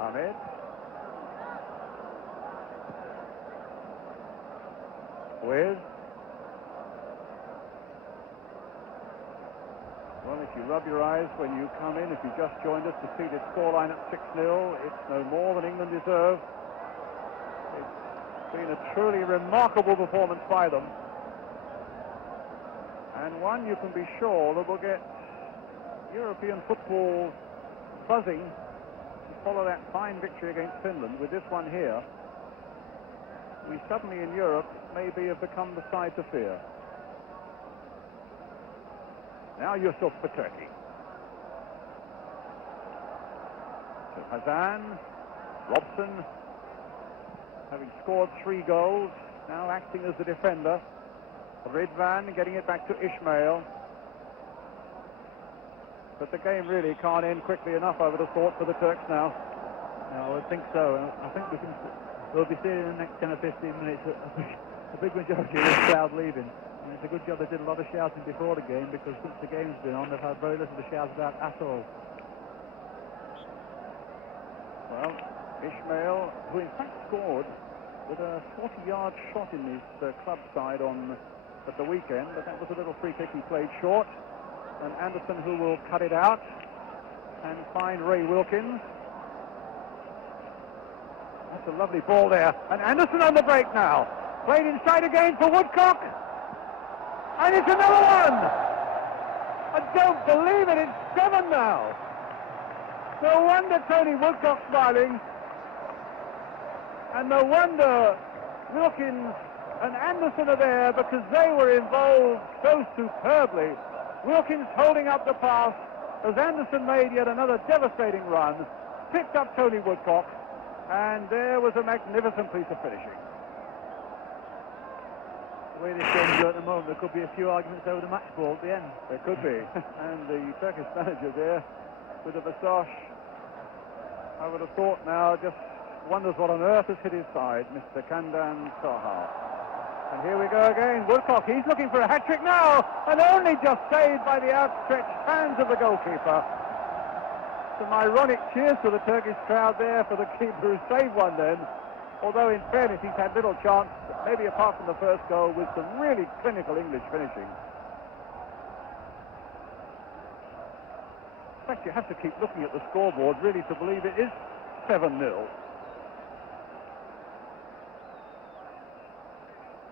Ahmed. Withe. Well, if you rub your eyes when you come in, if you just joined us to see this scoreline at 6-0, it's no more than England deserve. It's been a truly remarkable performance by them. And one you can be sure that will get European football buzzing to follow that fine victory against Finland. With this one here, we suddenly in Europe maybe have become the side to fear. Now Yusuf for Turkey. To Hazan. Robson, having scored 3 goals, now acting as the defender. Ridvan getting it back to Ismail. But the game really can't end quickly enough, I would have thought, for the Turks now. No, I would think so. I think we'll be seeing in the next 10 or 15 minutes a big majority of this crowd leaving. And it's a good job they did a lot of shouting before the game, because since the game's been on, they've had very little to shout about at all. Well, Ismail, who in fact scored with a 40-yard shot in his club side at the weekend, but that was a little free kick he played short. And Anderson, who will cut it out and find Ray Wilkins. That's a lovely ball there. And Anderson on the break now. Played inside again for Woodcock. And it's another one! I don't believe it, it's 7 now. No wonder Tony Woodcock's smiling. And no wonder Wilkins and Anderson are there, because they were involved so superbly. Wilkins holding up the pass as Anderson made yet another devastating run, picked up Tony Woodcock, and there was a magnificent piece of finishing. The way this game's going at the moment, there could be a few arguments over the match ball at the end. There could be. And the Turkish manager there with the moustache, I would have thought now, just wonders what on earth has hit his side, Mr. Kandan Sahar. And here we go again. Woodcock, he's looking for a hat-trick now, and only just saved by the outstretched hands of the goalkeeper. Some ironic cheers to the Turkish crowd there for the keeper who saved one then. Although in fairness he's had little chance, maybe apart from the first goal, with some really clinical English finishing. In fact, you have to keep looking at the scoreboard really to believe it is 7-0.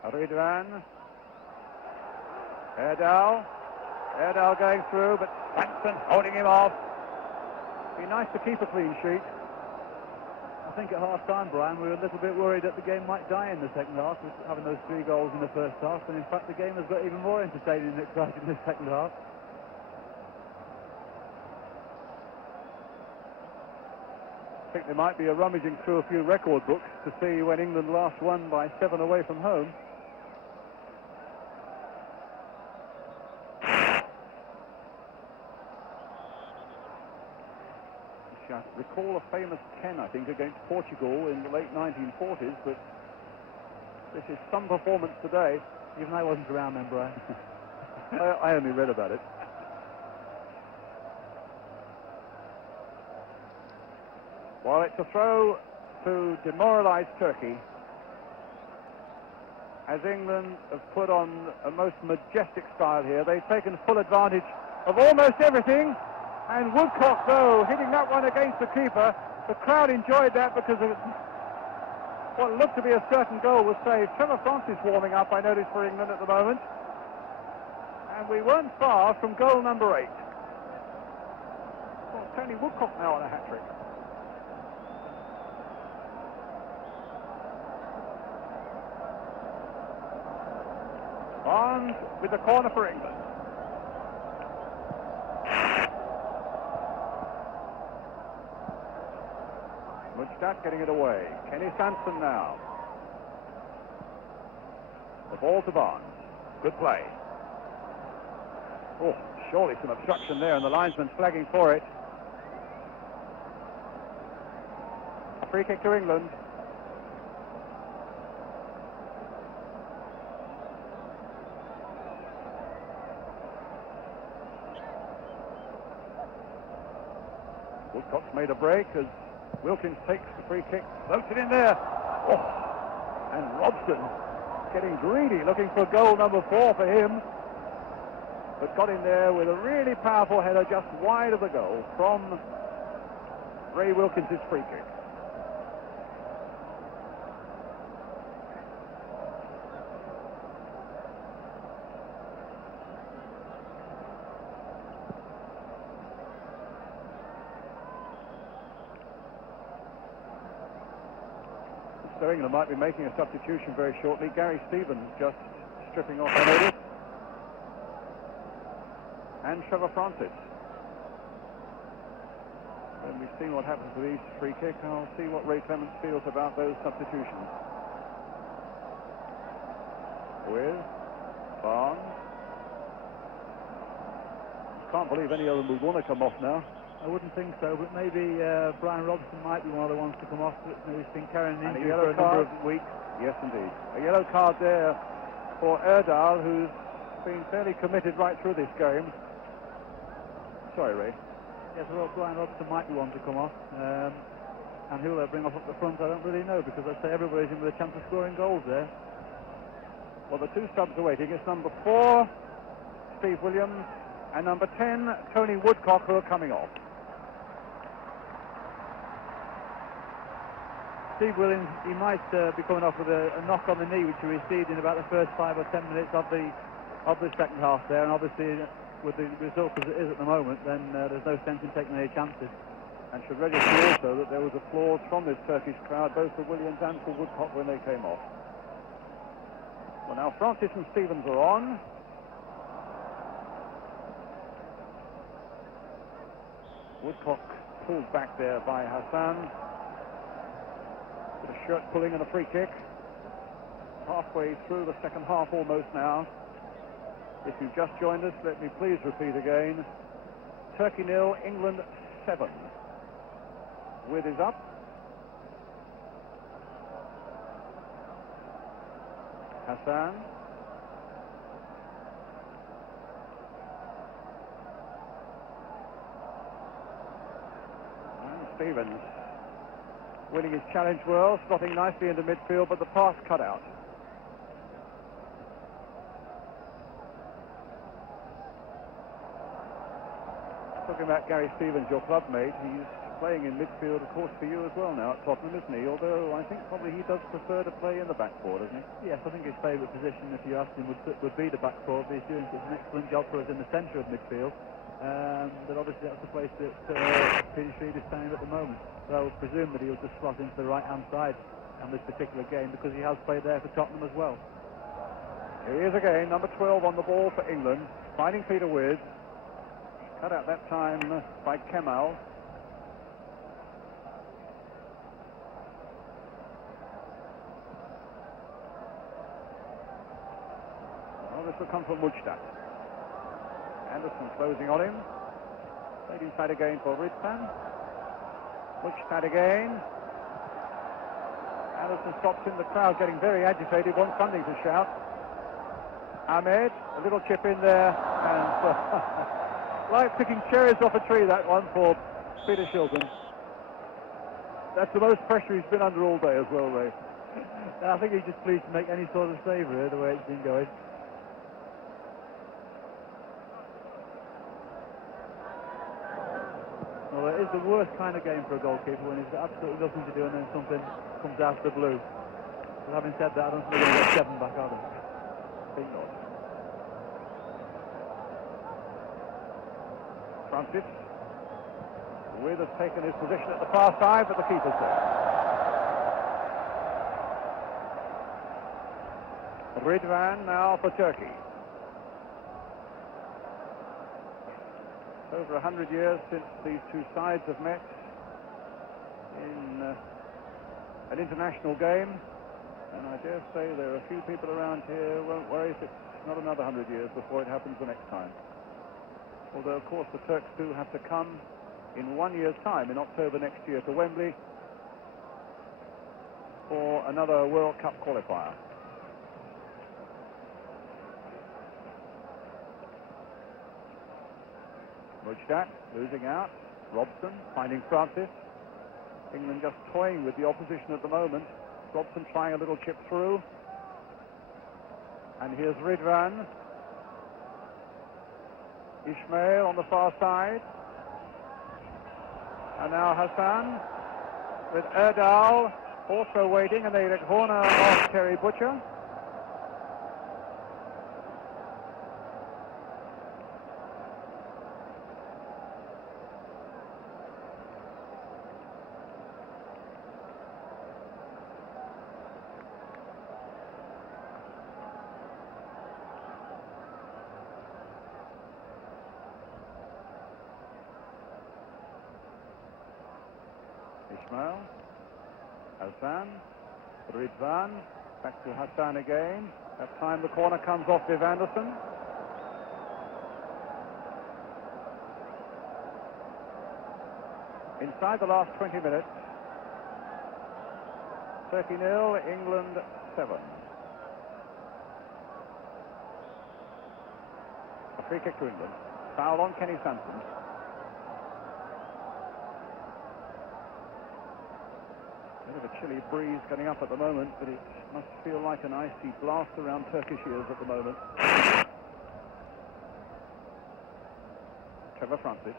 Ridvan. Erdal going through, but Sansom holding him off. Be nice to keep a clean sheet. I think at half-time, Brian, we were a little bit worried that the game might die in the second half, with having those 3 goals in the first half, and in fact the game has got even more entertaining and exciting in the second half. I think there might be a rummaging through a few record books to see when England last won by 7 away from home. I recall a famous 10, I think, against Portugal in the late 1940s, but this is some performance today. Even I wasn't around then, Brian. I only read about it. Well, it's a throw to demoralise Turkey, as England have put on a most majestic style here. They've taken full advantage of almost everything. And Woodcock, though, hitting that one against the keeper. The crowd enjoyed that because of what looked to be a certain goal was saved. Trevor Francis warming up, I noticed, for England at the moment. And we weren't far from goal number 8. Well, Tony Woodcock now on a hat-trick. Bond with the corner for England. Woodcock getting it away. Kenny Sansom now. The ball to Barnes. Good play. Oh, surely some obstruction there, and the linesman's flagging for it. A free kick to England. Woodcock's made a break as Wilkins takes the free kick, floats it in there. Oh, and Robson getting greedy, looking for goal number 4 for him. But got in there with a really powerful header just wide of the goal from Ray Wilkins' free kick. So England might be making a substitution very shortly. Gary Stevens just stripping off, I noticed. And Trevor Francis. When we've seen what happens with each free kick, I'll see what Ray Clements feels about those substitutions. With Barnes. Can't believe any of them would want to come off now. I wouldn't think so, but maybe Brian Robson might be one of the ones to come off. He's been carrying an injury for a number of weeks. Yes, indeed. A yellow card there for Erdal, who's been fairly committed right through this game. Sorry, Ray. Yes, well, Brian Robson might be one to come off. And who they'll bring off up the front, I don't really know, because I say everybody's in with a chance of scoring goals there. Well, the two subs are waiting. It's number 4, Steve Williams, and number 10, Tony Woodcock, who are coming off. Steve Williams, he might be coming off with a knock on the knee, which he received in about the first 5 or 10 minutes of the second half there, and obviously with the result as it is at the moment, then there's no sense in taking any chances. And should register also that there was applause from this Turkish crowd, both for Williams and for Woodcock when they came off. Well, now Francis and Stevens are on. Woodcock pulled back there by Hassan. A shirt pulling and a free kick. Halfway through the second half almost now. If you've just joined us, let me please repeat again. Turkey 0, England 7. Withe is up. Hassan. And Stevens. Winning his challenge well, slotting nicely into midfield, but the pass cut out. Talking about Gary Stevens, your club mate, he's playing in midfield, of course, for you as well now at Tottenham, isn't he? Although I think probably he does prefer to play in the back four, doesn't he? Yes, I think his favourite position, if you asked him, would be the back four. But he's doing such an excellent job for us in the centre of midfield. But obviously that's the place that Peter Shreed is standing at the moment. So I would presume that he'll just slot into the right-hand side on this particular game because he has played there for Tottenham as well. Here he is again, number 12 on the ball for England, finding Peter Withe. Cut out that time by Kemal. Well, this will come from Woodcock. Anderson closing on him. Played inside again for Ridpan. Woodcock again. Anderson stops in, the crowd getting very agitated, wants something to shout. Ahmed, a little chip in there, and like picking cherries off a tree, that one for Peter Shilton. That's the most pressure he's been under all day as well, Ray. I think he's just pleased to make any sort of save here, the way it's been going. Well, it is the worst kind of game for a goalkeeper when he's got absolutely nothing to do and then something comes out of the blue. But having said that, I don't think they're going to get 7 back, are they? Think not. Francis. Withe has taken his position at the far side, but the keeper's there. But Withe now for Turkey. It's over 100 years since these two sides have met in an international game, and I dare say there are a few people around here who won't worry if it's not another 100 years before it happens the next time. Although, of course, the Turks do have to come in 1 year's time, in October next year, to Wembley for another World Cup qualifier. Woodcock losing out. Robson finding Francis. England just toying with the opposition at the moment. Robson trying a little chip through. And here's Ridvan. Ismail on the far side. And now Hassan with Erdal also waiting, and they get a corner off Terry Butcher. Ismail, Hassan, Ridvan, back to Hassan again. That time the corner comes off Viv Anderson. Inside the last 20 minutes, Turkey 0, England 7. A free kick to England. Foul on Kenny Sansom. A bit of a chilly breeze coming up at the moment, but it must feel like an icy blast around Turkish ears at the moment. Trevor Francis.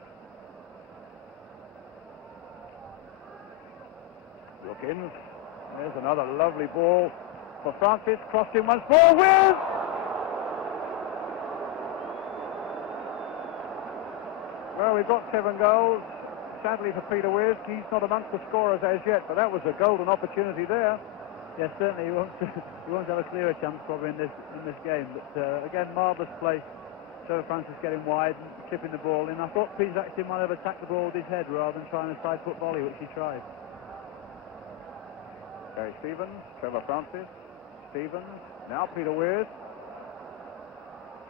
Wilkins. There's another lovely ball for Francis. Crossed in once more. Withe! Well, we've got 7 goals. Sadly for Peter Withe, he's not amongst the scorers as yet, but that was a golden opportunity there. Yes, certainly he won't have a clearer chance probably in this game. But again, marvellous play. Trevor Francis getting wide and chipping the ball in. I thought Peter actually might have attacked the ball with his head rather than trying a side foot volley, which he tried. Gary Stevens, Trevor Francis, Stevens, now Peter Withe.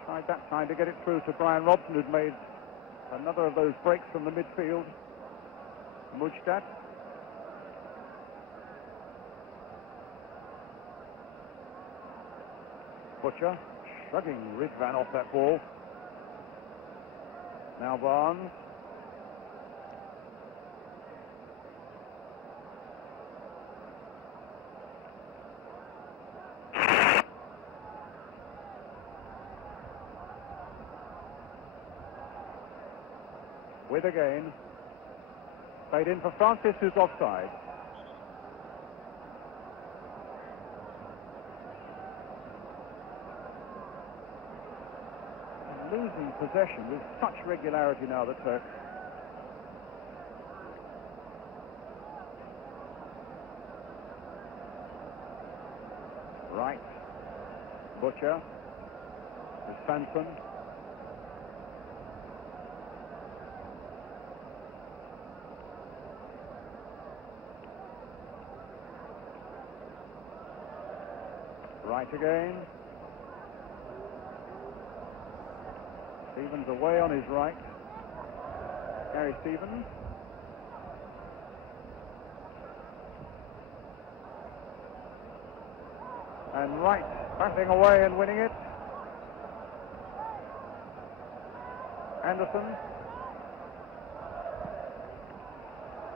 Tried that time to get it through to Brian Robson, who'd made another of those breaks from the midfield. Mujtad. Butcher shrugging Ridvan off that ball. Now Barnes. Withe again. Played in for Francis, who's offside. And losing possession with such regularity now, the Turks. Wright. Butcher. With Sansom. Wright again. Stevens away on his right. Gary Stevens. And Wright battling away and winning it. Anderson.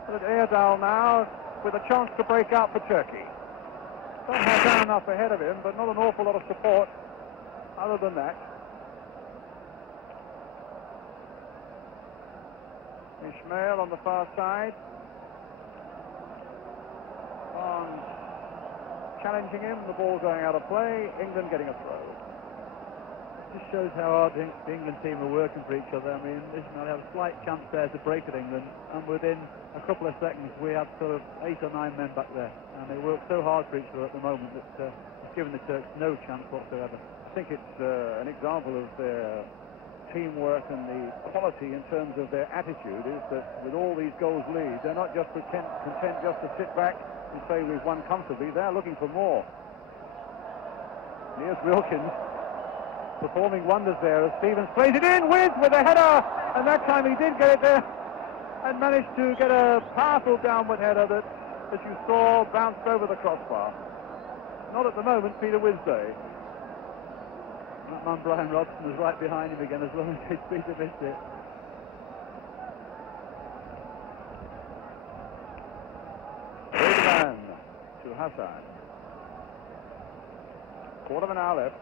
But Erdal now with a chance to break out for Turkey. Don't have down enough ahead of him, but not an awful lot of support other than that. Ismail on the far side. Barnes challenging him, the ball going out of play, England getting a throw. Just shows how hard the England team are working for each other. I mean, Ismail had a slight chance there to break at England, and within a couple of seconds we had sort of 8 or 9 men back there, and they work so hard for each other at the moment that the given the Turks no chance whatsoever. I think it's an example of their teamwork and the quality in terms of their attitude is that with all these goals lead, they're not just content just to sit back and say we've won comfortably. They're looking for more. And here's Wilkins performing wonders there as Stevens plays it in with a header, and that time he did get it there and managed to get a powerful downward header that, as you saw, bounced over the crossbar. Not at the moment, Peter Withe. That man Brian Robson was right behind him again as long as Peter missed it. Withe to Hassan. Quarter of an hour left.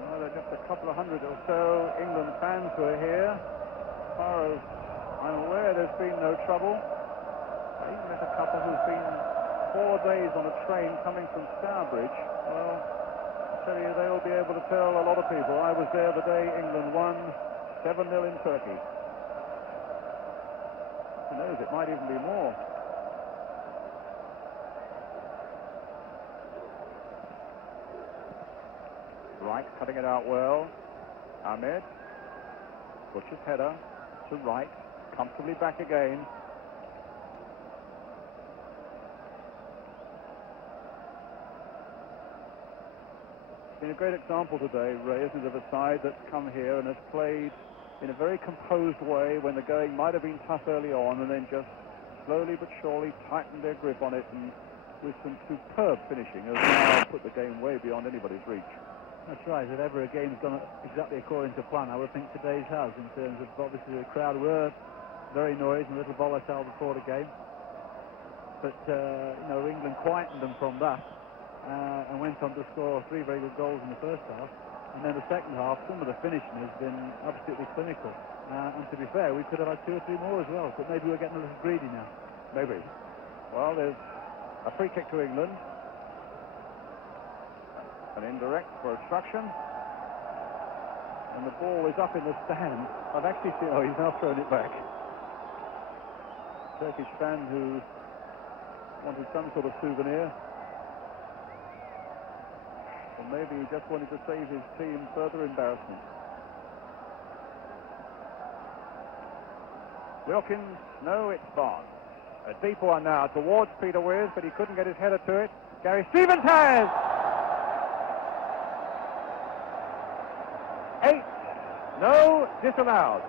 Well, there are just a couple of hundred or so England fans who are here. As far as I'm aware, there's been no trouble. I even met a couple who've been 4 days on a train coming from Stourbridge. Well, I tell you, they'll be able to tell a lot of people. I was there the day England won 7-0 in Turkey. Who knows, it might even be more. Wright cutting it out well. Ahmed. Butcher's header to Wright. Comfortably back again. It's been a great example today, Ray, isn't it, of a side that's come here and has played in a very composed way when the going might have been tough early on, and then just slowly but surely tightened their grip on it, and with some superb finishing has now put the game way beyond anybody's reach. That's right. If ever a game's gone exactly according to plan, I would think today's has, in terms of obviously the crowd were very noisy and a little volatile before the game. But, England quietened them from that and went on to score 3 very good goals in the first half. And then the second half, some of the finishing has been absolutely clinical. And to be fair, we could have had 2 or 3 more as well, but maybe we're getting a little greedy now. Maybe. Well, there's a free kick to England. An indirect for obstruction. And the ball is up in the stand. I've actually seen, he's now thrown it back. Turkish fan who wanted some sort of souvenir. Or maybe he just wanted to save his team further embarrassment. Wilkins, no, it's Barnes. A deep one now towards Peter Withe, but he couldn't get his header to it. Gary Stevens has! 8, no, disallowed.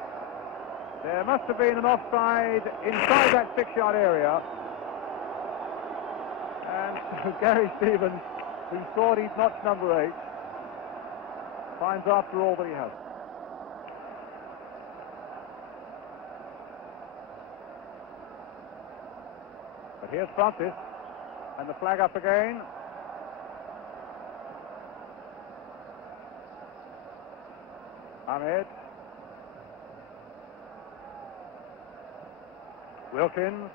There must have been an offside inside that 6-yard area. And Gary Stevens, who thought he'd notched number 8, finds after all that he has. But here's Francis, and the flag up again. Ahmed. Wilkins.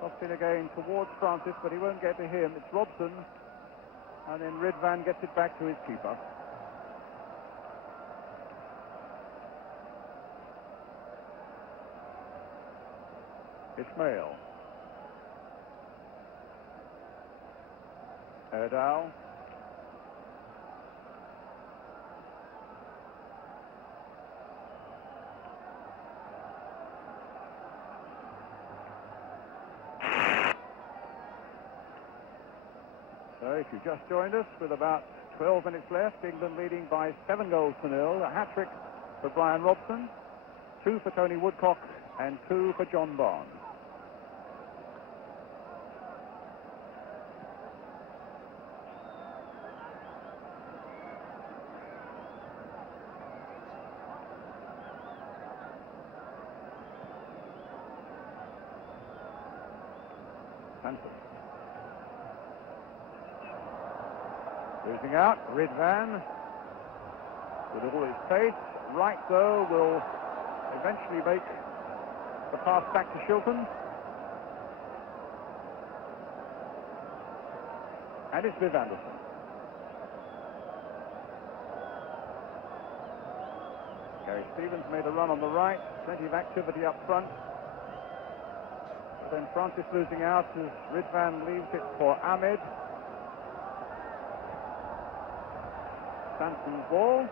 Crossing again towards Francis, but he won't get to him. It's Robson. And then Withe gets it back to his keeper. Ismail. Erdal. So if you've just joined us with about 12 minutes left, England leading by 7 goals to 0. A hat-trick for Brian Robson, 2 for Tony Woodcock, and 2 for John Barnes. Sansom. Losing out, Withe with all his pace. Wright, though, will eventually make the pass back to Shilton. And it's Withe. Okay, Stevens made a run on the right, plenty of activity up front. Then Francis losing out as Ridvan leaves it for Ahmed. Sansom's ball.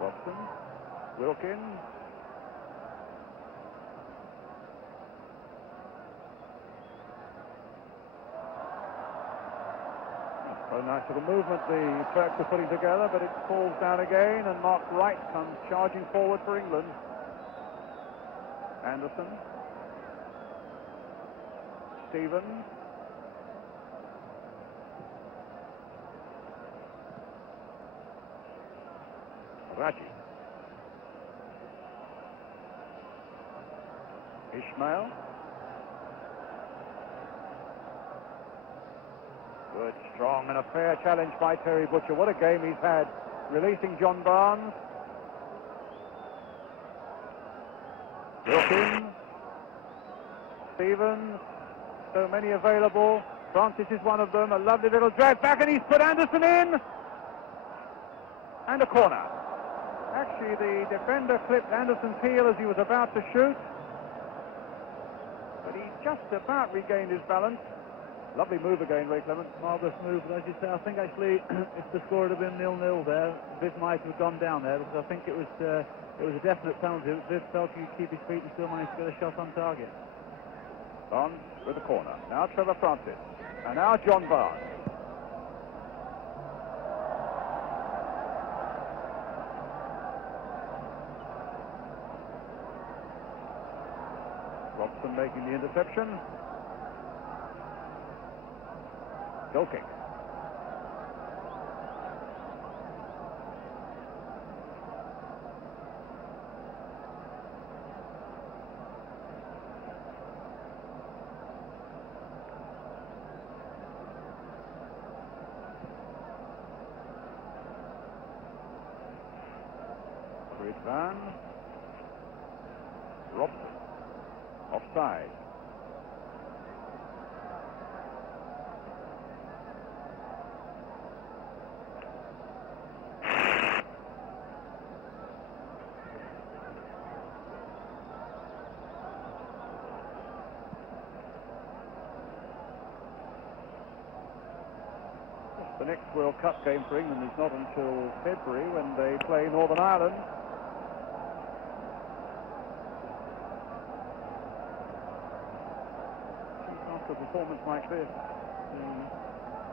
Robson, Wilkins. A nice little movement the Turks are putting together, but it falls down again, and Mark Wright comes charging forward for England. Anderson. Stevens. Raji. Ismail. Good, strong and a fair challenge by Terry Butcher. What a game he's had, releasing John Barnes. Wilkins. Stevens. So many available. Francis is one of them. A lovely little drag back, and he's put Anderson in. And a corner. Actually, the defender clipped Anderson's heel as he was about to shoot. But he just about regained his balance. Lovely move again, Ray Clement. Marvellous move, but as you say, I think actually if the score had been 0-0 there, Withe might have gone down there, because I think it was a definite penalty. Withe felt he could keep his feet and still managed to get a shot on target. Barnes with the corner. Now Trevor Francis. And now John Barnes. Robson making the interception. Goal kick. Ridvan. Robson. Offside. The next World Cup game for England is not until February, when they play Northern Ireland. After a performance like this,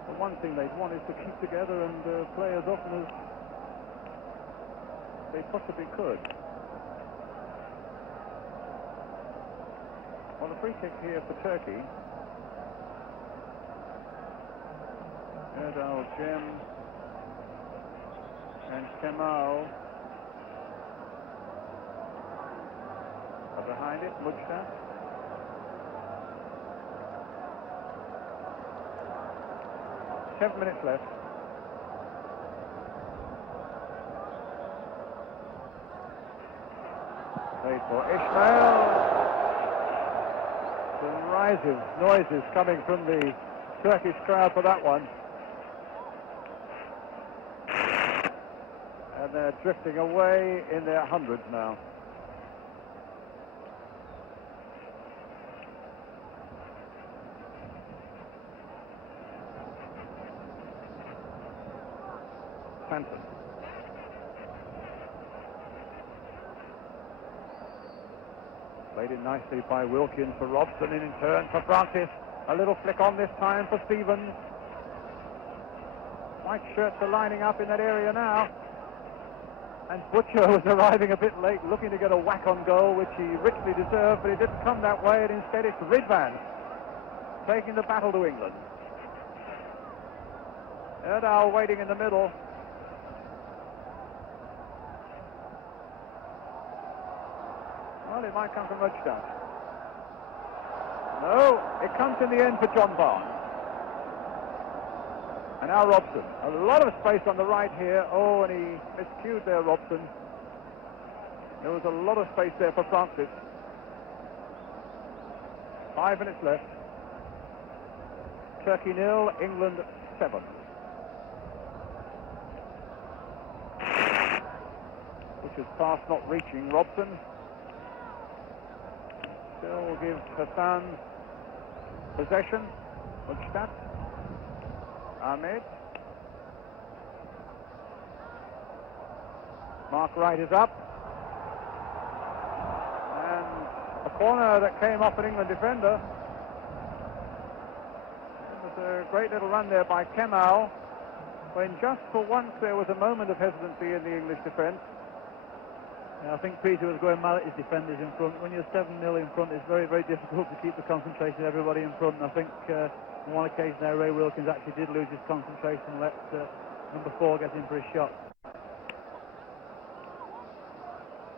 the one thing they'd want is to keep together and play as often as they possibly could. Well, a free kick here for Turkey. Erdal, Jem, and Kemal are behind it. Mujta. 7 minutes left. Played for Ismail. Some noises coming from the Turkish crowd for that one. And they're drifting away in their hundreds now. Sansom. Played in nicely by Wilkins for Robson, in turn for Francis. A little flick on this time for Stevens. White shirts are lining up in that area now. And Butcher was arriving a bit late, looking to get a whack on goal, which he richly deserved, but it didn't come that way, and instead it's Ridvan taking the battle to England. Erdal waiting in the middle. Well, it might come from Mujta. No, it comes in the end for John Barnes. And now Robson. A lot of space on the right here. Oh, and he miscued there, Robson. There was a lot of space there for Francis. 5 minutes left. Turkey 0, England 7. Which is fast not reaching Robson. Still gives Hassan possession. Woodcock. Ahmed. Mark Wright is up. And a corner that came off an England defender. It was a great little run there by Kemal, when just for once there was a moment of hesitancy in the English defence. Yeah, I think Peter was going mad at his defenders in front. When you're 7-0 in front, it's very, very difficult to keep the concentration of everybody in front. And I think on one occasion there, Ray Wilkins actually did lose his concentration and let number 4 get in for his shot.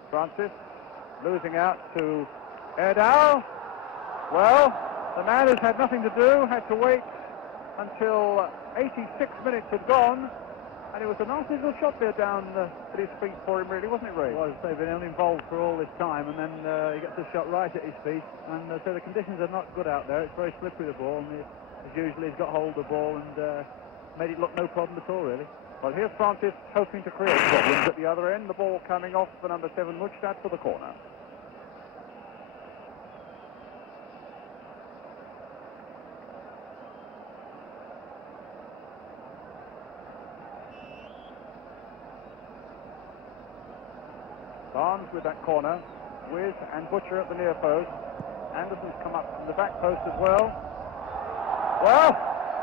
Francis losing out to Erdal. Well, the man who's had nothing to do had to wait until 86 minutes had gone. And it was a nasty little shot there down at his feet for him, really, wasn't it, Ray? Well, they've been involved for all this time, and then he gets a shot right at his feet. And so the conditions are not good out there. It's very slippery, the ball, and as usually he's got hold of the ball and made it look no problem at all, really. Well, here's Francis hoping to create problems at the other end. The ball coming off for number 7, Woodcock, for the corner. Barnes with that corner, Withe and Butcher at the near post. Anderson's come up from the back post as well. Well,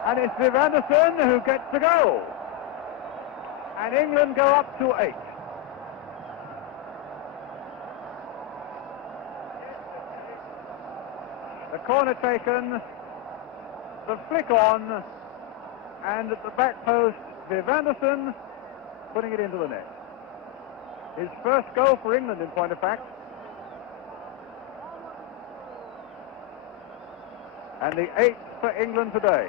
and it's Withe Anderson who gets the goal. And England go up to 8. The corner taken, the flick on, and at the back post, Withe Anderson putting it into the net. His first goal for England, in point of fact. And the 8th for England today.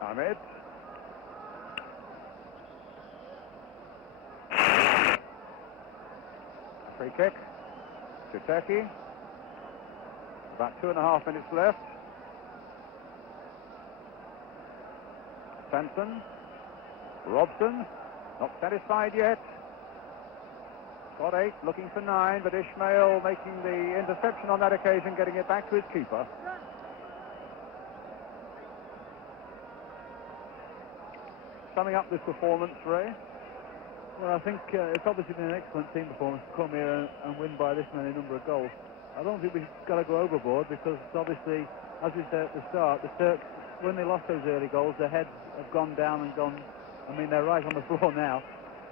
Ahmed. Free kick to Turkey. About 2.5 minutes left. Sansom. Robson. Not satisfied yet. Got 8, looking for 9, but Ismail making the interception on that occasion, getting it back to his keeper. Summing up this performance, Ray? Well, I think it's obviously been an excellent team performance to come here and win by this many number of goals. I don't think we've got to go overboard, because obviously, as we said at the start, the Turks, when they lost those early goals, their heads have gone down and gone, I mean, they're right on the floor now.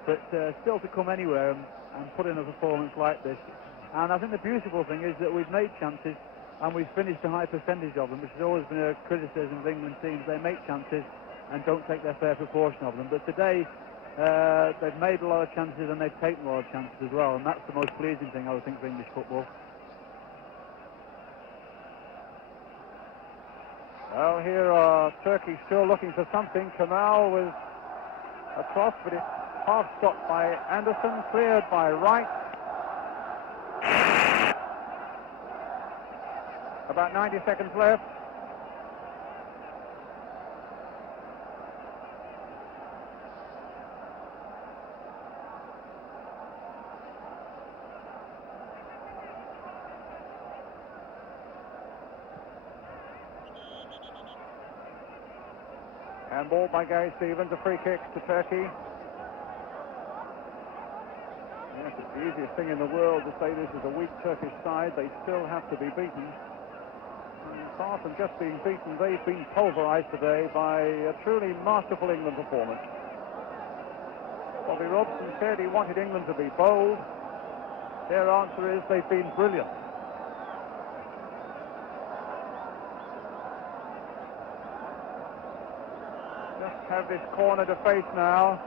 But still to come anywhere and put in a performance like this. And I think the beautiful thing is that we've made chances and we've finished a high percentage of them, which has always been a criticism of England teams. They make chances and don't take their fair proportion of them. But today, they've made a lot of chances and they've taken a lot of chances as well, and that's the most pleasing thing, I would think, for English football. Well, here are Turkey still looking for something. Kemal with a cross, but it's half stopped by Anderson, cleared by Wright. About 90 seconds left. Handball by Gary Stevens, a free kick to Turkey. Yes, it's the easiest thing in the world to say this is a weak Turkish side. They still have to be beaten. And far from just being beaten, they've been pulverized today by a truly masterful England performance. Bobby Robson said he wanted England to be bold. Their answer is they've been brilliant. Just have this corner to face now.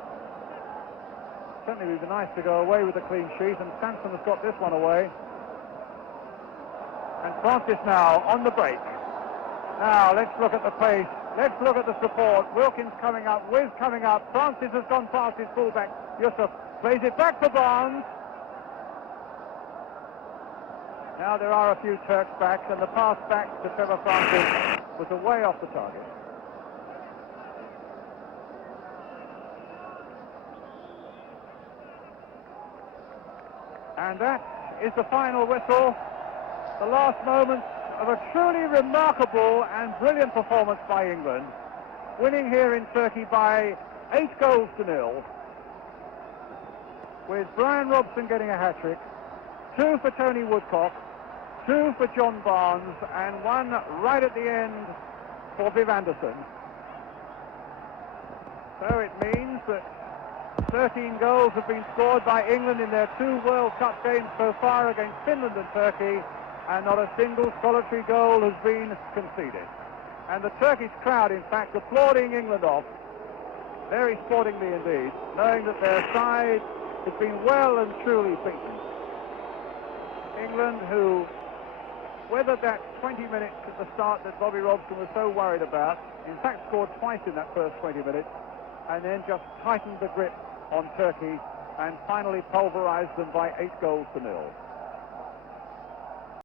Certainly it would be nice to go away with a clean sheet, and Sansom has got this one away. And Francis now on the break. Now let's look at the pace. Let's look at the support. Wilkins coming up, Withe coming up. Francis has gone past his fullback. Yusuf plays it back to Barnes. Now there are a few Turks back, and the pass back to Trevor Francis was away off the target. And that is the final whistle. The last moments of a truly remarkable and brilliant performance by England, winning here in Turkey by 8-0, with Brian Robson getting a hat-trick, 2 for Tony Woodcock, 2 for John Barnes, and 1 right at the end for Viv Anderson. So it means that 13 goals have been scored by England in their 2 World Cup games so far against Finland and Turkey, and not a single solitary goal has been conceded. And the Turkish crowd, in fact, applauding England off, very sportingly indeed, knowing that their side has been well and truly beaten. England, who weathered that 20 minutes at the start that Bobby Robson was so worried about, in fact scored twice in that first 20 minutes, and then just tightened the grip on Turkey and finally pulverized them by 8-0.